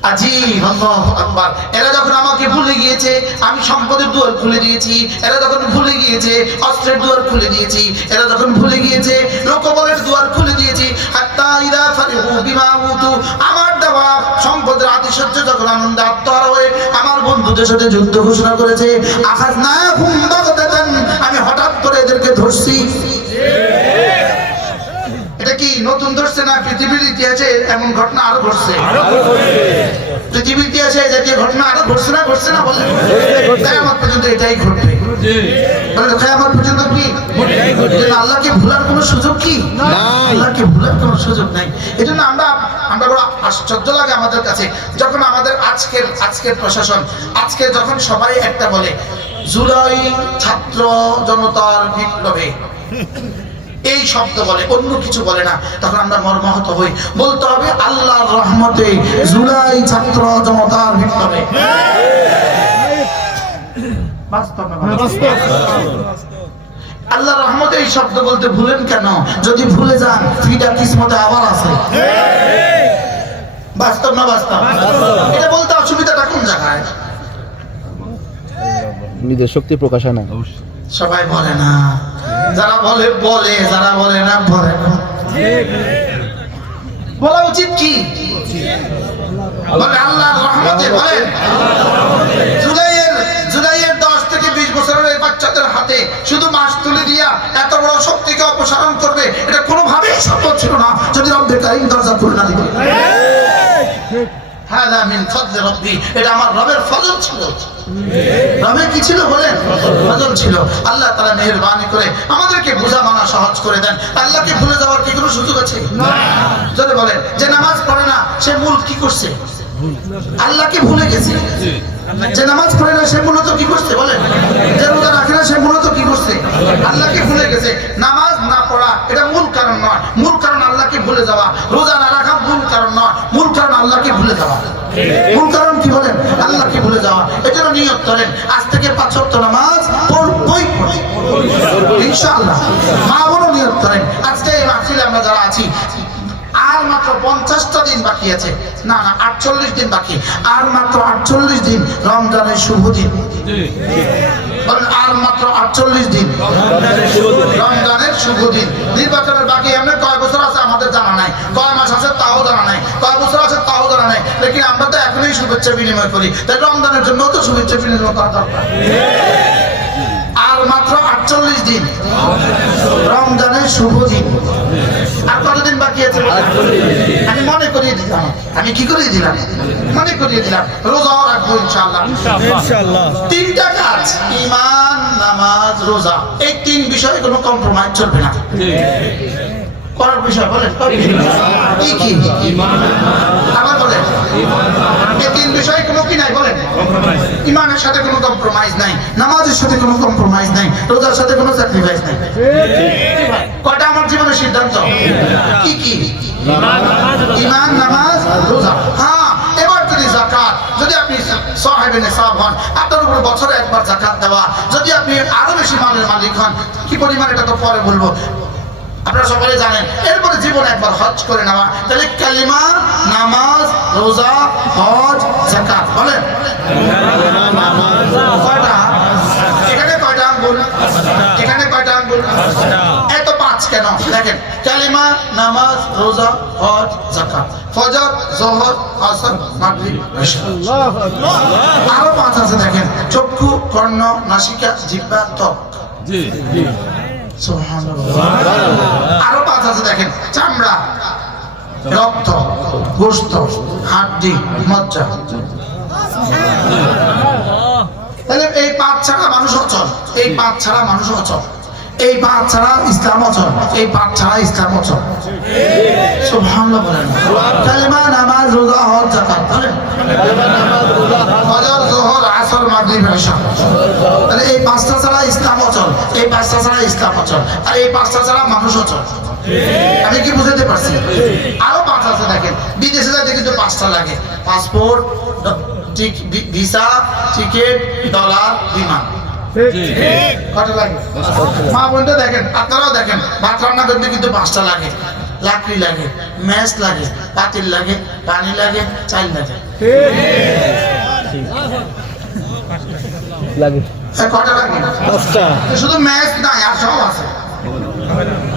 अजीब আল্লাহু আকবার। এরা যখন আমাকে ভুলে গিয়েছে, আমি সম্পদের দুয়ার খুলে দিয়েছি। এরা যখন ভুলে গিয়েছে, অস্ত্রের দুয়ার খুলে দিয়েছি। এরা যখন ভুলে গিয়েছে, লোকবলের দুয়ার খুলে দিয়েছি। হাত্তা ইদা ফারিহু বিমা উতু, আমার দেওয়া সম্পদের আতিশয্য যখন আনন্দে আত্মহারা হয়ে আমার বন্ধুদের সাথে যুদ্ধ ঘোষণা করেছে, আখাযনাহুম বাগতাতান, আমি হঠাৎ করে এদেরকে ধরছি। এটা কি নতুন ধরছে না পৃথিবীর ইতিহাসে এমন ঘটনা আরো ঘটছে? পৃথিবীর ইতিহাসে এই জাতীয় ঘটনা আরো ঘটছে না বলেন? কিয়ামত পর্যন্ত এটাই ঘটবে। বলেন কিয়ামত পর্যন্ত কি ঘটবে? আল্লাহকে ভুলার কোনো সুযোগ কি নাই? আল্লাহকে ভুলার কোনো সুযোগ নাই। এজন্য আমরা বড় আশ্চর্য লাগে আমাদের কাছে যখন আমাদের আজকের প্রশাসন আজকে যখন সবাই একটা বলে জুলাই ছাত্র জনতার বিপ্লবে, এই শব্দ বলে, অন্য কিছু বলে না, তখন আমরা মর্মাহত হই। বলতে হবে আল্লাহর রহমতে জুলাই ছাত্র জনতার বিপ্লবে। আল্লাহর রহমতে এই শব্দ বলতে ভুলেন কেন? যদি ভুলে যান ফিডা কিসমতে আবার আছে। বাস্তব না বাস্তব? এটা বলতে অসুবিধাটা কোন জায়গায়? নিজের শক্তি প্রকাশ হয় না। সবাই বলে না, যারা বলে যারা বলে না বলে না। বলা উচিত কি? বলে আল্লাহর রহমতে, বলেন জুলাইয়ের 10 থেকে 20 বছরের এই বাচ্চাদের হাতে শুধু মাস তুলে দিয়া এত বড় শক্তিকে অপসারণ করবে, এটা কোনোভাবেই সম্ভব ছিল না যদি রব্বে কারীম দরজা খুলে না দিত। হাদা মিন ফজল রব্বি, এটা আমার রবের ফজল ছিল। রবের কি ছিল বলেন? ফজল ছিল। আল্লাহ তাআলা মেহেরবানি করে আমাদেরকে বোঝা মানা সহজ করে দেন। আল্লাহকে ভুলে যাওয়ার কি কোনো সুযোগ আছে? না। যদি বলেন যে নামাজ পড়ে না সে মূল কি করছে? আল্লাহকে ভুলে গেছে। যে নামাজ পড়ে না সে মূলত কি করছে বলেন? যে রোজা রাখে না সে মূলত কি করছে? আল্লাহকে ভুলে গেছে। নামাজ না পড়া এটা মূল কারণ নয়, মূল কারণ আল্লাহকে ভুলে যাওয়া। রোজা না রাখা মূল কারণ নয়, মূল কারণ আল্লাহকে ভুলে যাওয়া। মূল কারণ কি বলেন? আল্লাহকে ভুলে যাওয়া। এজন্য নিয়ত করেন আজ থেকে 5 ওয়াক্ত নামাজ পড়বই ইনশাআল্লাহ। মা বড় নিয়ত করেন আজকে এই মাহফিলে আমরা যারা আছি আর মাত্র 50টা দিন বাকি আছে, না 48 দিন বাকি, আর মাত্র 48 দিন রমজানের শুভ দিন। বলেন আর মাত্র 48 দিন রমজানের শুভ দিন। নির্বাচনের বাকি এমনি কয় বছর আছে আমাদের জানা নাই, কয় মাস আছে তাও জানা নাই, কয় বছর আছে তাও জানা নাই, লেকিন আমরা তো এখনই শুভেচ্ছা বিনিময় করি, তাই রমজানের জন্য তো শুভেচ্ছা বিনিময় করা দরকার। আর মাত্র 48 দিন রমজানের শুভ দিন। আর কতদিন বাকি আছে? আমি মনে করিয়ে দিলাম। আমি কি করিয়ে দিলাম? মনে করিয়ে দিলাম। রোজাও রাখবো ইনশাআল্লাহ। 3টা কাজ, ঈমান, নামাজ, রোজা, এই 3 বিষয়ে কোনো কম্প্রোমাইজ চলবে না। করার বিষয় বলেন কি? আবার বলেন এই 3 বিষয়ে কোনো কি নাই বলেন? ঈমানের সাথে কোনো কম্প্রোমাইজ নাই, নামাজের সাথে কোনো কম্প্রোমাইজ নাই, রোজার সাথে কোনো স্যাক্রিফাইস নাই। কয়টা আমার জীবনের সিদ্ধান্ত? কি? ঈমান, নামাজ, রোজা। হ্যাঁ, এবার যদি যাকাত, যদি আপনি সাহেবে নিসাব হন, আপনার উপর বছরে একবার যাকাত দেওয়া, যদি আপনি আরো বেশি মালের মালিক হন, কি পরিমাণ এটা তো পরে বলবো, আপনারা সকলে জানেন। এরপরে জীবনে একবার হজ করে নেওয়া, তাহলে কালিমা, নামাজ, রোজা, হজ, যাকাত। বলেন কয়টা? এখানে কয়টা আঙ্গুল? এখানে কয়টা আঙ্গুল? এত 5 কেন? দেখেন কালিমা, নামাজ, রোজা, হজ, যাকাত, ফজর, যোহর, আসর, মাগরিব, ইশা। আরো 5 আছে দেখেন, চক্ষু, কর্ণ, নাসিকা, জিহ্বা, ত্বক। জি সুবহানাল্লাহ। আরো 5 আছে দেখেন, চামড়া, রক্ত, গোশত, হাড্ডি, মজ্জা। তাহলে এই 5 ছাড়া মানুষ অচল, এই 5 ছাড়া মানুষ অচল, এই 5 ছাড়া ইসলাম অচল, এই 5 ছাড়া ইসলাম অচল। সুবহানাল্লাহ বলেন। কালেমা, নামাজ, রোজা, হজ, যাকাত বলেন। ফজর, যোহর, আসর, মাগরিব, ইশা। তাহলে এই 5টা ছাড়া ইসলাম অচল, এই 5টা ছাড়া ইসলাম অচল, আর এই 5টা ছাড়া মানুষ অচল। আমি কি বুঝাতে পারছি? আরো 5 আছে দেখেন, বিদেশে যাইতে কিন্তু 5টা লাগে: পাসপোর্ট, ভিসা, টিকিট, ডলার, বিমান। কত লাগে? মা বোনটা দেখেন, আপনারাও দেখেন, ভাত রান্না করতে কিন্তু 5টা লাগে: লাকড়ি লাগে, ম্যাচ লাগে, পাতিল লাগে, পানি লাগে, চাল লাগে। লাগে কটা লাগে? 5টা। শুধু ম্যাচ নাই, আর সব আছে।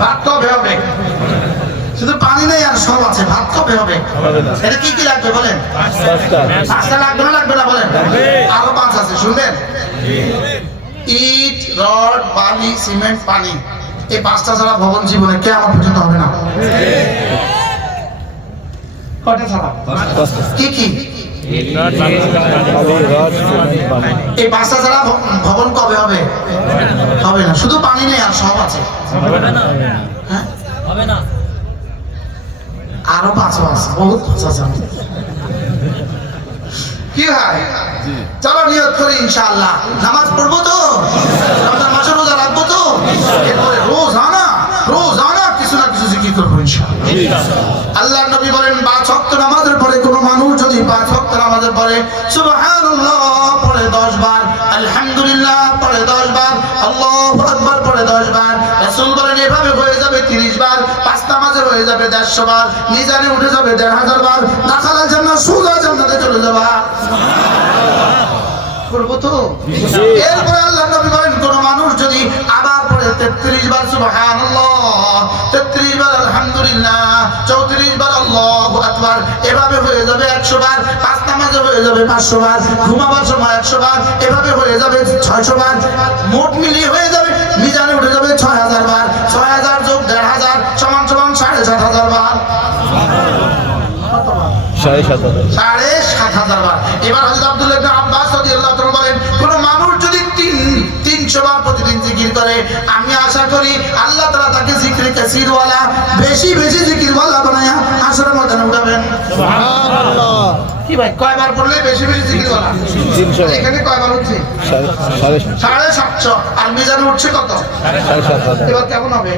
ভাত তো হবে, শুধু পানি নেই আর সব আছে, ভাত তো হবে। এটা কি কি লাগবে বলেন? 5টা। 5টা লাগবে না, লাগবে না বলেন? আরো 5 আছে, শুনবেন? ইট, রড, বালি, সিমেন্ট, পানি। এই 5টা ছাড়া ভবন জীবনে কিয়ামত পর্যন্ত হবে না। কয়টা ছাড়া? কি কি? এই 5টা ছাড়া ভবন কবে হবে? হবে না। শুধু পানি নেই আর সব আছে। হ্যাঁ? আরো 5 আছে, বহুত 5 আছে। কি হয়? চলো নিয়ত করি ইনশাআল্লাহ, নামাজ পড়বো তো, রমজান মাসে রোজা রাখবো তো, এরপরে রোজানা কিছু না কিছু জিকির করবো ইনশাআল্লাহ। আল্লাহর নবী বলেন, 5 ওয়াক্ত নামাজের পরে কোন মানুষ যদি 5 ওয়াক্ত নামাজের পরে সুবহানাল্লাহ পড়ে 10 বার, আলহামদুলিল্লাহ পড়ে 10 বার, আল্লাহু আকবার পড়ে 10 বার, রাসূল বলেন এভাবে হয়ে যাবে 30 বার, 5 নামাজে হয়ে যাবে 150 বার, মিজানে উঠে যাবে 1500 বার, দাখালাল জান্নাত, সোজা জান্নাতে চলে যাবা। করবো তো? এরপরে আল্লাহ নবী বলেন, কোন মানুষ যদি আবার পড়ে 33 বার সুবহানাল্লাহ, 33 বার আলহামদুলিল্লাহ, 34 বার আল্লাহু আকবার, এভাবে হয়ে যাবে 100 বার, 5 নামাজে হয়ে যাবে 500 বার, ঘুমাবার সময় 100 বার, এভাবে হয়ে যাবে 600 বার, মোট মিলিয়ে হয়ে যাবে, মিজানে উঠে যাবে 6000 বার, 6000 যোগ 1500 সমান 7500 বার। 7500 বার। এবার হযরত আব্দুল্লাহ ইবনে আব্বাস রাদিয়াল্লাহু তাআলা বলেন, কোন মানুষ যদি 300 বার প্রতিদিন জিকির করে, আমি আশা করি আল্লাহ তাআলা তাকে জিকিরে কাসীর ওয়ালা, বেশি বেশি জিকির ওয়ালা বানায়া আসরের ময়দানে উঠাবেন। সুবহানাল্লাহ। কি ভাই, কয়বার পড়লে বেশি বেশি জিকির ওয়ালা? 300। এখানে কয়বার হচ্ছে? 750। আর মিজানে উঠছে কত? 750। এবার কেমন হবে?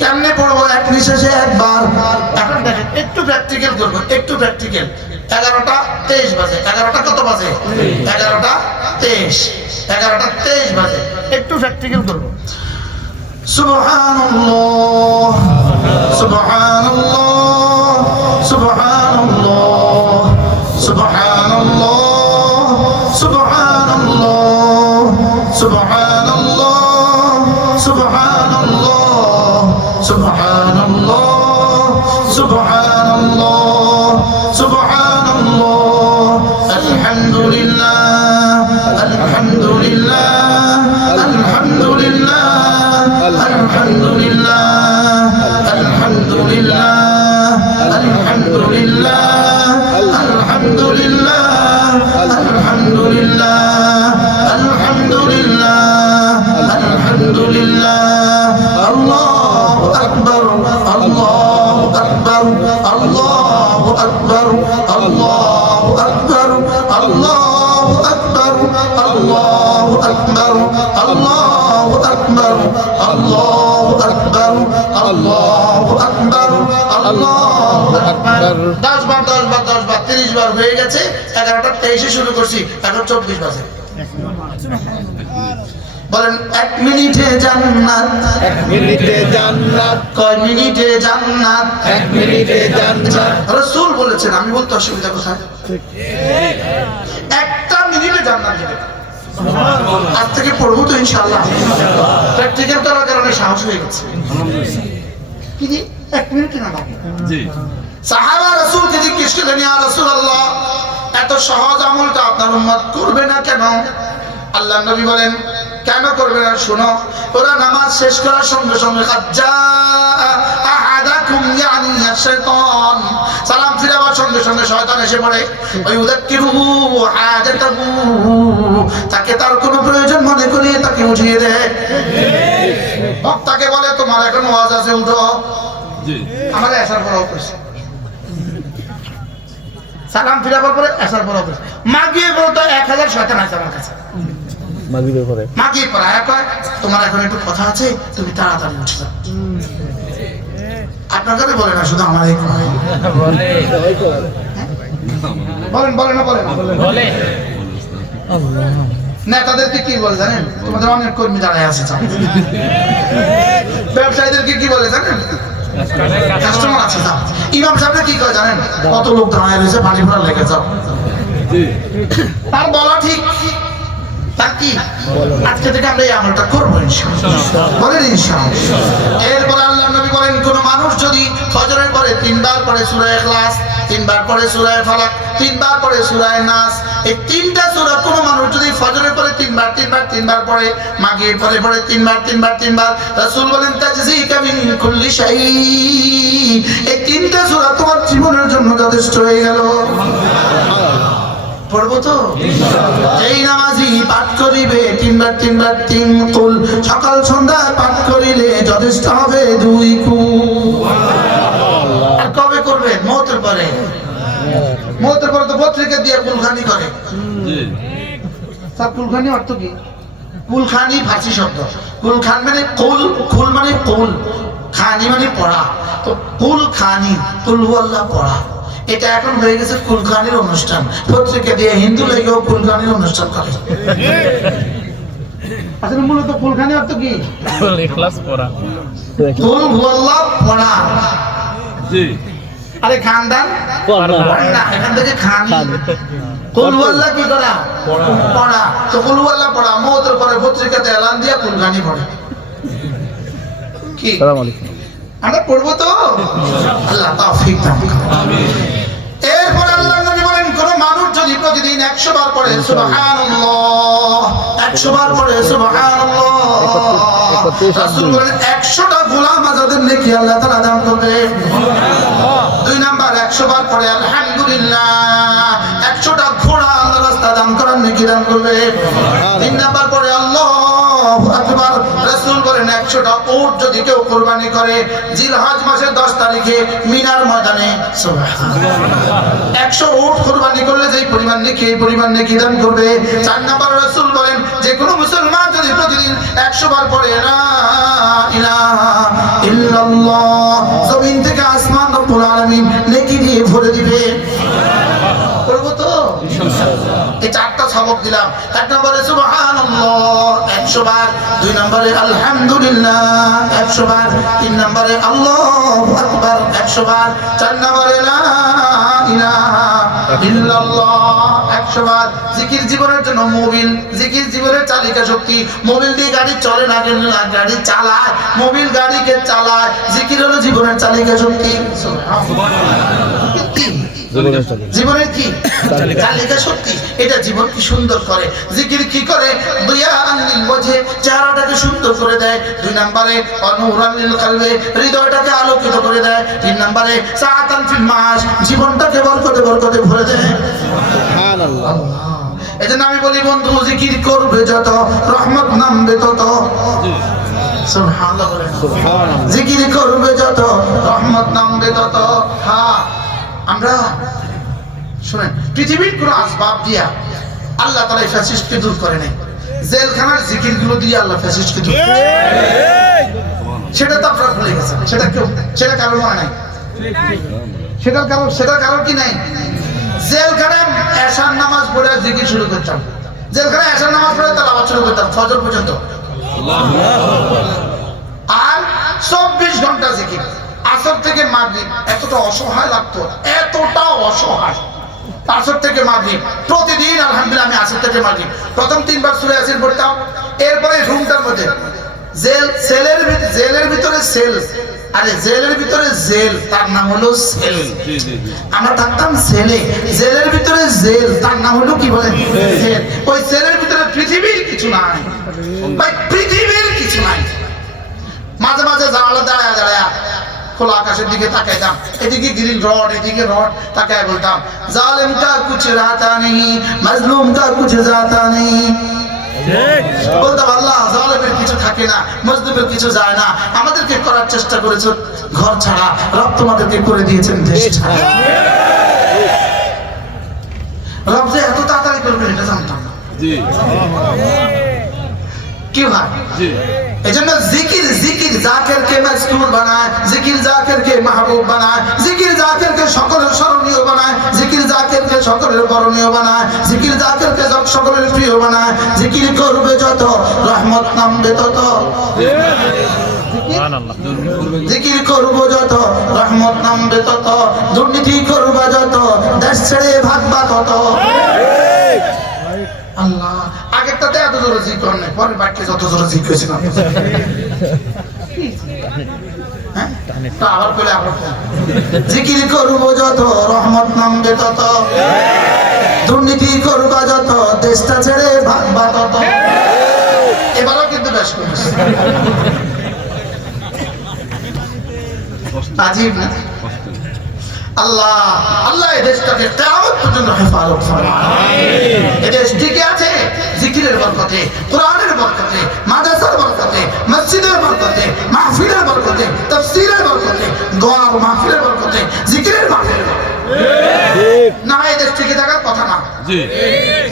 কেমনে পড়বো? এক নিঃশ্বাসে একবার। এখন দেখেন, একটু প্র্যাকটিক্যাল করবো, একটু প্র্যাকটিক্যাল। 11টা 23 বাজে, 11টা কত বাজে? 11টা 23, 11টা 23 বাজে। একটু প্র্যাকটিক্যাল করবো। সুবহানাল্লাহ, সুবহানাল্লাহ, সুবহানাল্লাহ, সুবহানাল্লাহ, সুবহানাল্লাহ, সুবহানাল্লাহ, সুবহানাল্লাহ, সুবহানাল্লাহ, সুবহানাল্লাহ, সুবহানাল্লাহ, আলহামদুলিল্লাহ, আলহামদুলিল্লাহ, আলহামদুলিল্লাহ, আলহামদুলিল্লাহ, আলহামদুলিল্লাহ, আলহামদুলিল্লাহ, আলহামদুলিল্লাহ, আলহামদুলিল্লাহ, আলহামদুলিল্লাহ, আলহামদুলিল্লাহ, আল্লাহু আকবার, আল্লাহু আকবার, আল্লাহু আকবার, আল্লাহু আকবার, আল্লাহু আকবার, আল্লাহু আকবার, আল্লাহু আকবার, আল্লাহু আকবার, আল্লাহু আকবার, আল্লাহু আকবার। 10 বার 10 বার 10 বার 30 বার হয়ে গেছে। 11টা 23 শুরু করছি, এখন 24 বাজে। বলেন, 1 মিনিটে জান্নাত, 1 মিনিটে জান্নাত, কয় মিনিটে জান্নাত? 1 মিনিটে জান্নাত। রাসূল বলেছেন, আমি বলতে অসুবিধা কোথায়? একটা মিনিটে জান্নাত দিবে। আজ থেকে পড়বো তো ইনশাআল্লাহ। প্র্যাকটিক্যাল করার কারণে সাহস হয়ে গেছে। কি রে, 1 মিনিটে না লাগে? জি। সাহাবা রাসূলকে জিজ্ঞেস করলেন, ইয়া রাসূলুল্লাহ, এত সহজ আমলটা আপনার উম্মত করবে না কেন? আল্লাহর নবী বলেন, কেন করবে না শোনো, ওরা নামাজ শেষ করার সঙ্গে সঙ্গে আহাদাকুম ইয়ানি শাইতান, সালাম ফিরাবার সঙ্গে সঙ্গে শয়তান এসে পড়ে, ওই উযাক্কিরুহু হাজাতাহু, তাকে তার কোনো প্রয়োজন মনে করিয়ে তাকে উঠিয়ে দেয়। বক্তাকে বলে তোমার এখন ওয়াজ আছে, উঠো। জি আমাদের আসার পর অফিস সালাম ফিরাবার পরে আসার পর অফিস মাগিয়ে বলতো 1000 শয়তান আছে আমার কাছে। মাগরিবের পরে মাগিয়ে পর আয়া কয় তোমার এখন একটু কথা আছে, তুমি তাড়াতাড়ি উঠে যাও। আপনার কাছে বলে না, শুধু আমার এই কয়। বলেন বলেন না বলেন বলে নেতাদেরকে কি বলে জানেন? তোমাদের অনেক কর্মী দাঁড়ায় আছে, যাও। ব্যবসায়ীদেরকে কি বলে জানেন? কাস্টমার আছে, যাও। ইমাম সাহেবরা কি কয় জানেন? কত লোক দাঁড়ায় রয়েছে, পানি ভরা লেগে যাও। জি তার বলা ঠিক, তার কি আজকে থেকে আমরা এই আমলটা করবো ইনশাআল্লাহ, বলেন ইনশাআল্লাহ। এরপরে আল্লাহর নবী বলেন, কোন মানুষ যদি ফজরের পরে 3 বার পড়ে সূরা ইখলাস, 3 বার পড়ে সূরা ফালাক, 3 বার পড়ে সূরা নাস, এই 3টা সূরা কোন মানুষ যদি ফজরের পরে 3 বার পড়ে, মাগরিবের পরে পড়ে 3 বার, রাসূল বলেন তাজজিকা মিন কুল্লি শাই, এই 3টা সূরা তোমার জীবনের জন্য যথেষ্ট হয়ে গেল। পড়বো তো এই নামাজি পাঠ করিবে 3 বার 3 কুল, সকাল সন্ধ্যা পাঠ করিলে যথেষ্ট হবে 2 কুল। আর কবে করবে? মওতের পরে। মওতের পরে তো পত্রিকা দিয়ে কুলখানি করে। জি সব কুলখানি অর্থ কি? কুলখানি ফার্সি শব্দ। কুলখান মানে কুল, কুল মানে কুল, খানি মানে পড়া। তো কুলখানি, কুল আল্লাহ পড়া, এটা এখন হয়ে গেছে কুলখানির অনুষ্ঠান। পত্রিকা দিয়ে হিন্দু লেগেও কুলখানির অনুষ্ঠান করে। আসলে মূলত কুলখানি অর্থ কি? ইখলাস পড়া। কুল আল্লাহ পড়া। জি আরে খানদান না, এখান থেকে খানি। কুল আল্লাহ কি করা? পড়া। তো কুল আল্লাহ পড়া, মওতের পরে পত্রিকাতে এলান দিয়া কুলখানি পড়ে। কি আসসালামু আলাইকুম। আমরা পড়বো তো? আল্লাহ তাওফিক দান করুন। এরপরে আল্লাহর নবী বলেন, কোন মানুষ যদি প্রতিদিন 100 বার পড়ে সুবহানাল্লাহ, 100 বার পড়ে সুবহানাল্লাহ, রাসূল বলেন 100টা গোলাম আজাদের নেকি আল্লাহ তাআলা দান করবে। 2 নাম্বার 100 বার পড়ে আলহামদুলিল্লাহ, 100টা ঘোড়া আল্লাহর রাস্তায় দান করার নেকি দান করবে। 3 নাম্বার পড়ে আল্লাহু আকবার, রাসূল বলেন 100টা উট যদি কেউ কুরবানি করে জিলহজ মাসের 10 তারিখে মিনার ময়দানে, সুবহানাল্লাহ, 100 উট কুরবানি করলে যেই পরিমাণ নেকি, এই পরিমাণ নেকি দান করবে। 4 নাম্বার রাসূল বলেন, যে কোনো মুসলমান যদি প্রতিদিন 100 বার পড়ে লা ইলাহা ইল্লাল্লাহ, জমিন থেকে আসমান রব্বুল আলামিন নেকি দিয়ে ভরে দিবে। করবো তো ইনশাআল্লাহ। এই 4টা সবক দিলাম। 1 নম্বরে সুবহানাল্লাহ 100 বার, 2 নম্বরে আলহামদুলিল্লাহ 100 বার, 3 নম্বরে আল্লাহু আকবার 100 বার, 4 নম্বরে লা ইলাহা ইল্লাল্লাহ 100 বার। জিকির জীবনের জন্য মোবিল, জিকির জীবনের চালিকা শক্তি। মোবিল দিয়ে গাড়ি চলে না, কিন্তু গাড়ি চালায়, মোবিল গাড়িকে চালায়। জিকির হলো জীবনের চালিকা শক্তি। জীবনের কি চালিকা শক্তি? এটা জীবন কি সুন্দর করে। জিকির কি করে? দুয়ানিল ওয়াজহে, চেহারাটাকে সুন্দর করে দেয়। 2 নম্বরে অনুরানিল কলবে, হৃদয়টাকে আলোকিত করে দেয়। 3 নম্বরে সাআতান ফিল মাস, জীবনটাকে বরকতে বরকতে ভরে দেয়। সুবহানাল্লাহ। এজন্য আমি বলি বন্ধু, জিকির করবে যত রহমত নামবে তত। সুবহানাল্লাহ বলেন, সুবহানাল্লাহ। জিকির করবে যত রহমত নামবে তত। হ্যাঁ, আমরা শুনেন, পৃথিবীর কোন আসবাব দিয়া আল্লাহ তাআলা ফ্যাসিস্টকে দূর করে নাই। জেলখানার জিকিরগুলো দিয়ে আল্লাহ ফ্যাসিস্টকে দূর করে। সেটা তো আপনারা ভুলে গেছেন। সেটা কারণ হয় নাই। সেটার কারণ কি নাই? জেলখানায় এশার নামাজ পড়ে জিকির শুরু করতাম, জেলখানায় এশার নামাজ পড়ে তেলাওয়াত শুরু করতাম ফজর পর্যন্ত, আর 24 ঘন্টা জিকির। আসর থেকে মাগরিব এতটা অসহায় লাগতো, এতটা অসহায়। আসর থেকে মাগরিব প্রতিদিন আলহামদুলিল্লাহ আমি আসর থেকে মাগরিব প্রথম 3 বার সূরা ইয়াসিন পড়তাম। এরপরে রুমটার মধ্যে জেলের ভিতরে সেল, আরে জেলের ভিতরে জেল, তার নাম হলো সেল। জি জি জি আমরা থাকতাম সেলে, জেলের ভিতরে জেল, তার নাম হলো কি বলেন, সেল। ওই সেলের ভিতরে পৃথিবীর কিছু নাই ভাই, পৃথিবীর কিছু নাই। মাঝে মাঝে জানালা দাঁড়ায় দাঁড়ায় খোলা আকাশের দিকে তাকাইতাম, এদিকে গ্রিল রড, এদিকে রড, তাকায় বলতাম জালেম কা কুছ রাতা নেই, মজলুম কা কুছ জাতা নেই। বলতাম আল্লাহ, জালেমের কিছু থাকে না, মজলুমের কিছু যায় না। আমাদেরকে করার চেষ্টা করেছো ঘর ছাড়া, রব তোমাদেরকে করে দিয়েছেন দেশ ছাড়া। রব যে এত তাড়াতাড়ি করবে এটা জানতাম না। জি কি ভাই? জি এজন্য জিকির জিকির জাকিরকে মাসকুর বানায়, জিকির জাকিরকে মাহবুব বানায়, জিকির জাকিরকে সকলের স্মরণীয় বানায়, জিকির জাকিরকে সকলের বরণীয় বানায়, জিকির জাকিরকে সকলের প্রিয় বানায়। জিকির করবে যত রহমত নামবে তত, সুবহানাল্লাহ। জিকির করবো যত রহমত নামবে তত, দুর্নীতি করবা যত দেশ ছেড়ে ভাগবা তত। আল্লাহ আগেরটাতে এত জোরে জিকির নেই, পরের বাক্যে যত জোরে জিকির হয়েছে না। হ্যাঁ? তো আবার বলে আবার বল। জিকির করবো যত রহমত নামবে তত, দুর্নীতি করবা যত দেশটা ছেড়ে ভাগবা তত। এবারও কিন্তু বেশ করেছে। আজীব না? আল্লাহ আল্লাহ এই দেশটাকে কিয়ামত পর্যন্ত হেফাজত করুন। এই দেশ টিকে আছে জিকিরের বরকতে, কোরআনের বরকতে, মাদ্রাসার বরকতে, মসজিদের বরকতে, মাহফিলের বরকতে, তাফসীরের বরকতে, দোয়ার মাহফিলের বরকতে, জিকিরের মাহফিলের বরকতে। না এই দেশ টিকে থাকার কথা না। জি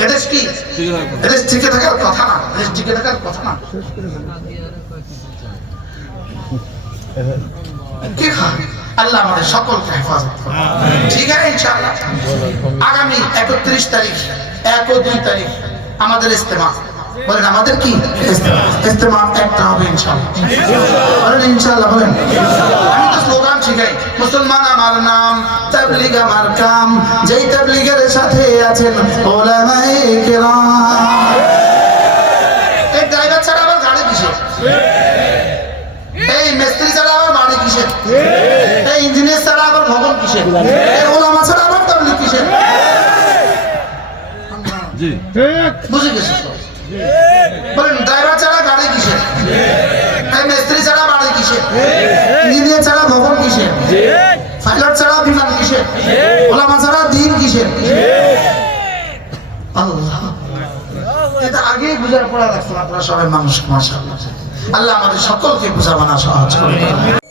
এদেশ কি? ঠিক আছে এদেশ টিকে থাকার কথা না, এদেশ টিকে থাকার কথা না। কি খাবে? আল্লাহ আমাদের সকলকে হেফাজত করুন। ঠিক আছে ইনশাআল্লাহ। আগামী 31 তারিখ, 1 ও 2 তারিখ আমাদের ইজতেমা। বলেন আমাদের কি ইজতেমা? ইজতেমা একটা হবে ইনশাআল্লাহ। বলেন ইনশাআল্লাহ, বলেন। আমি তো স্লোগান শিখাই, মুসলমান আমার নাম, তাবলীগ আমার কাম। যেই তাবলীগের সাথে আছেন উলামায়ে কেরাম। এই ড্রাইভার ছাড়া আবার গাড়ি কিসের? এই মিস্ত্রি ছাড়া আবার বাড়ি কিসের? এই ইঞ্জিনিয়ার ছাড়া আবার ভবন কিসের? এই ওলামা ছাড়া আবার তাবলীগ কিসের? জি বুঝে গেছে তো? বলেন ড্রাইভার ছাড়া গাড়ি কিসের? এই মিস্ত্রি ছাড়া বাড়ি কিসের? ইঞ্জিনিয়ার ছাড়া ভবন কিসের? পাইলট ছাড়া বিমান কিসের? ওলামা ছাড়া দ্বীন কিসের? আল্লাহ, এটা আগেই বুঝার পড়া রাখছেন আপনারা সবাই মানুষ। মাশাআল্লাহ, আল্লাহ আমাদের সকলকে বুঝাবানা সাহায্য করুন।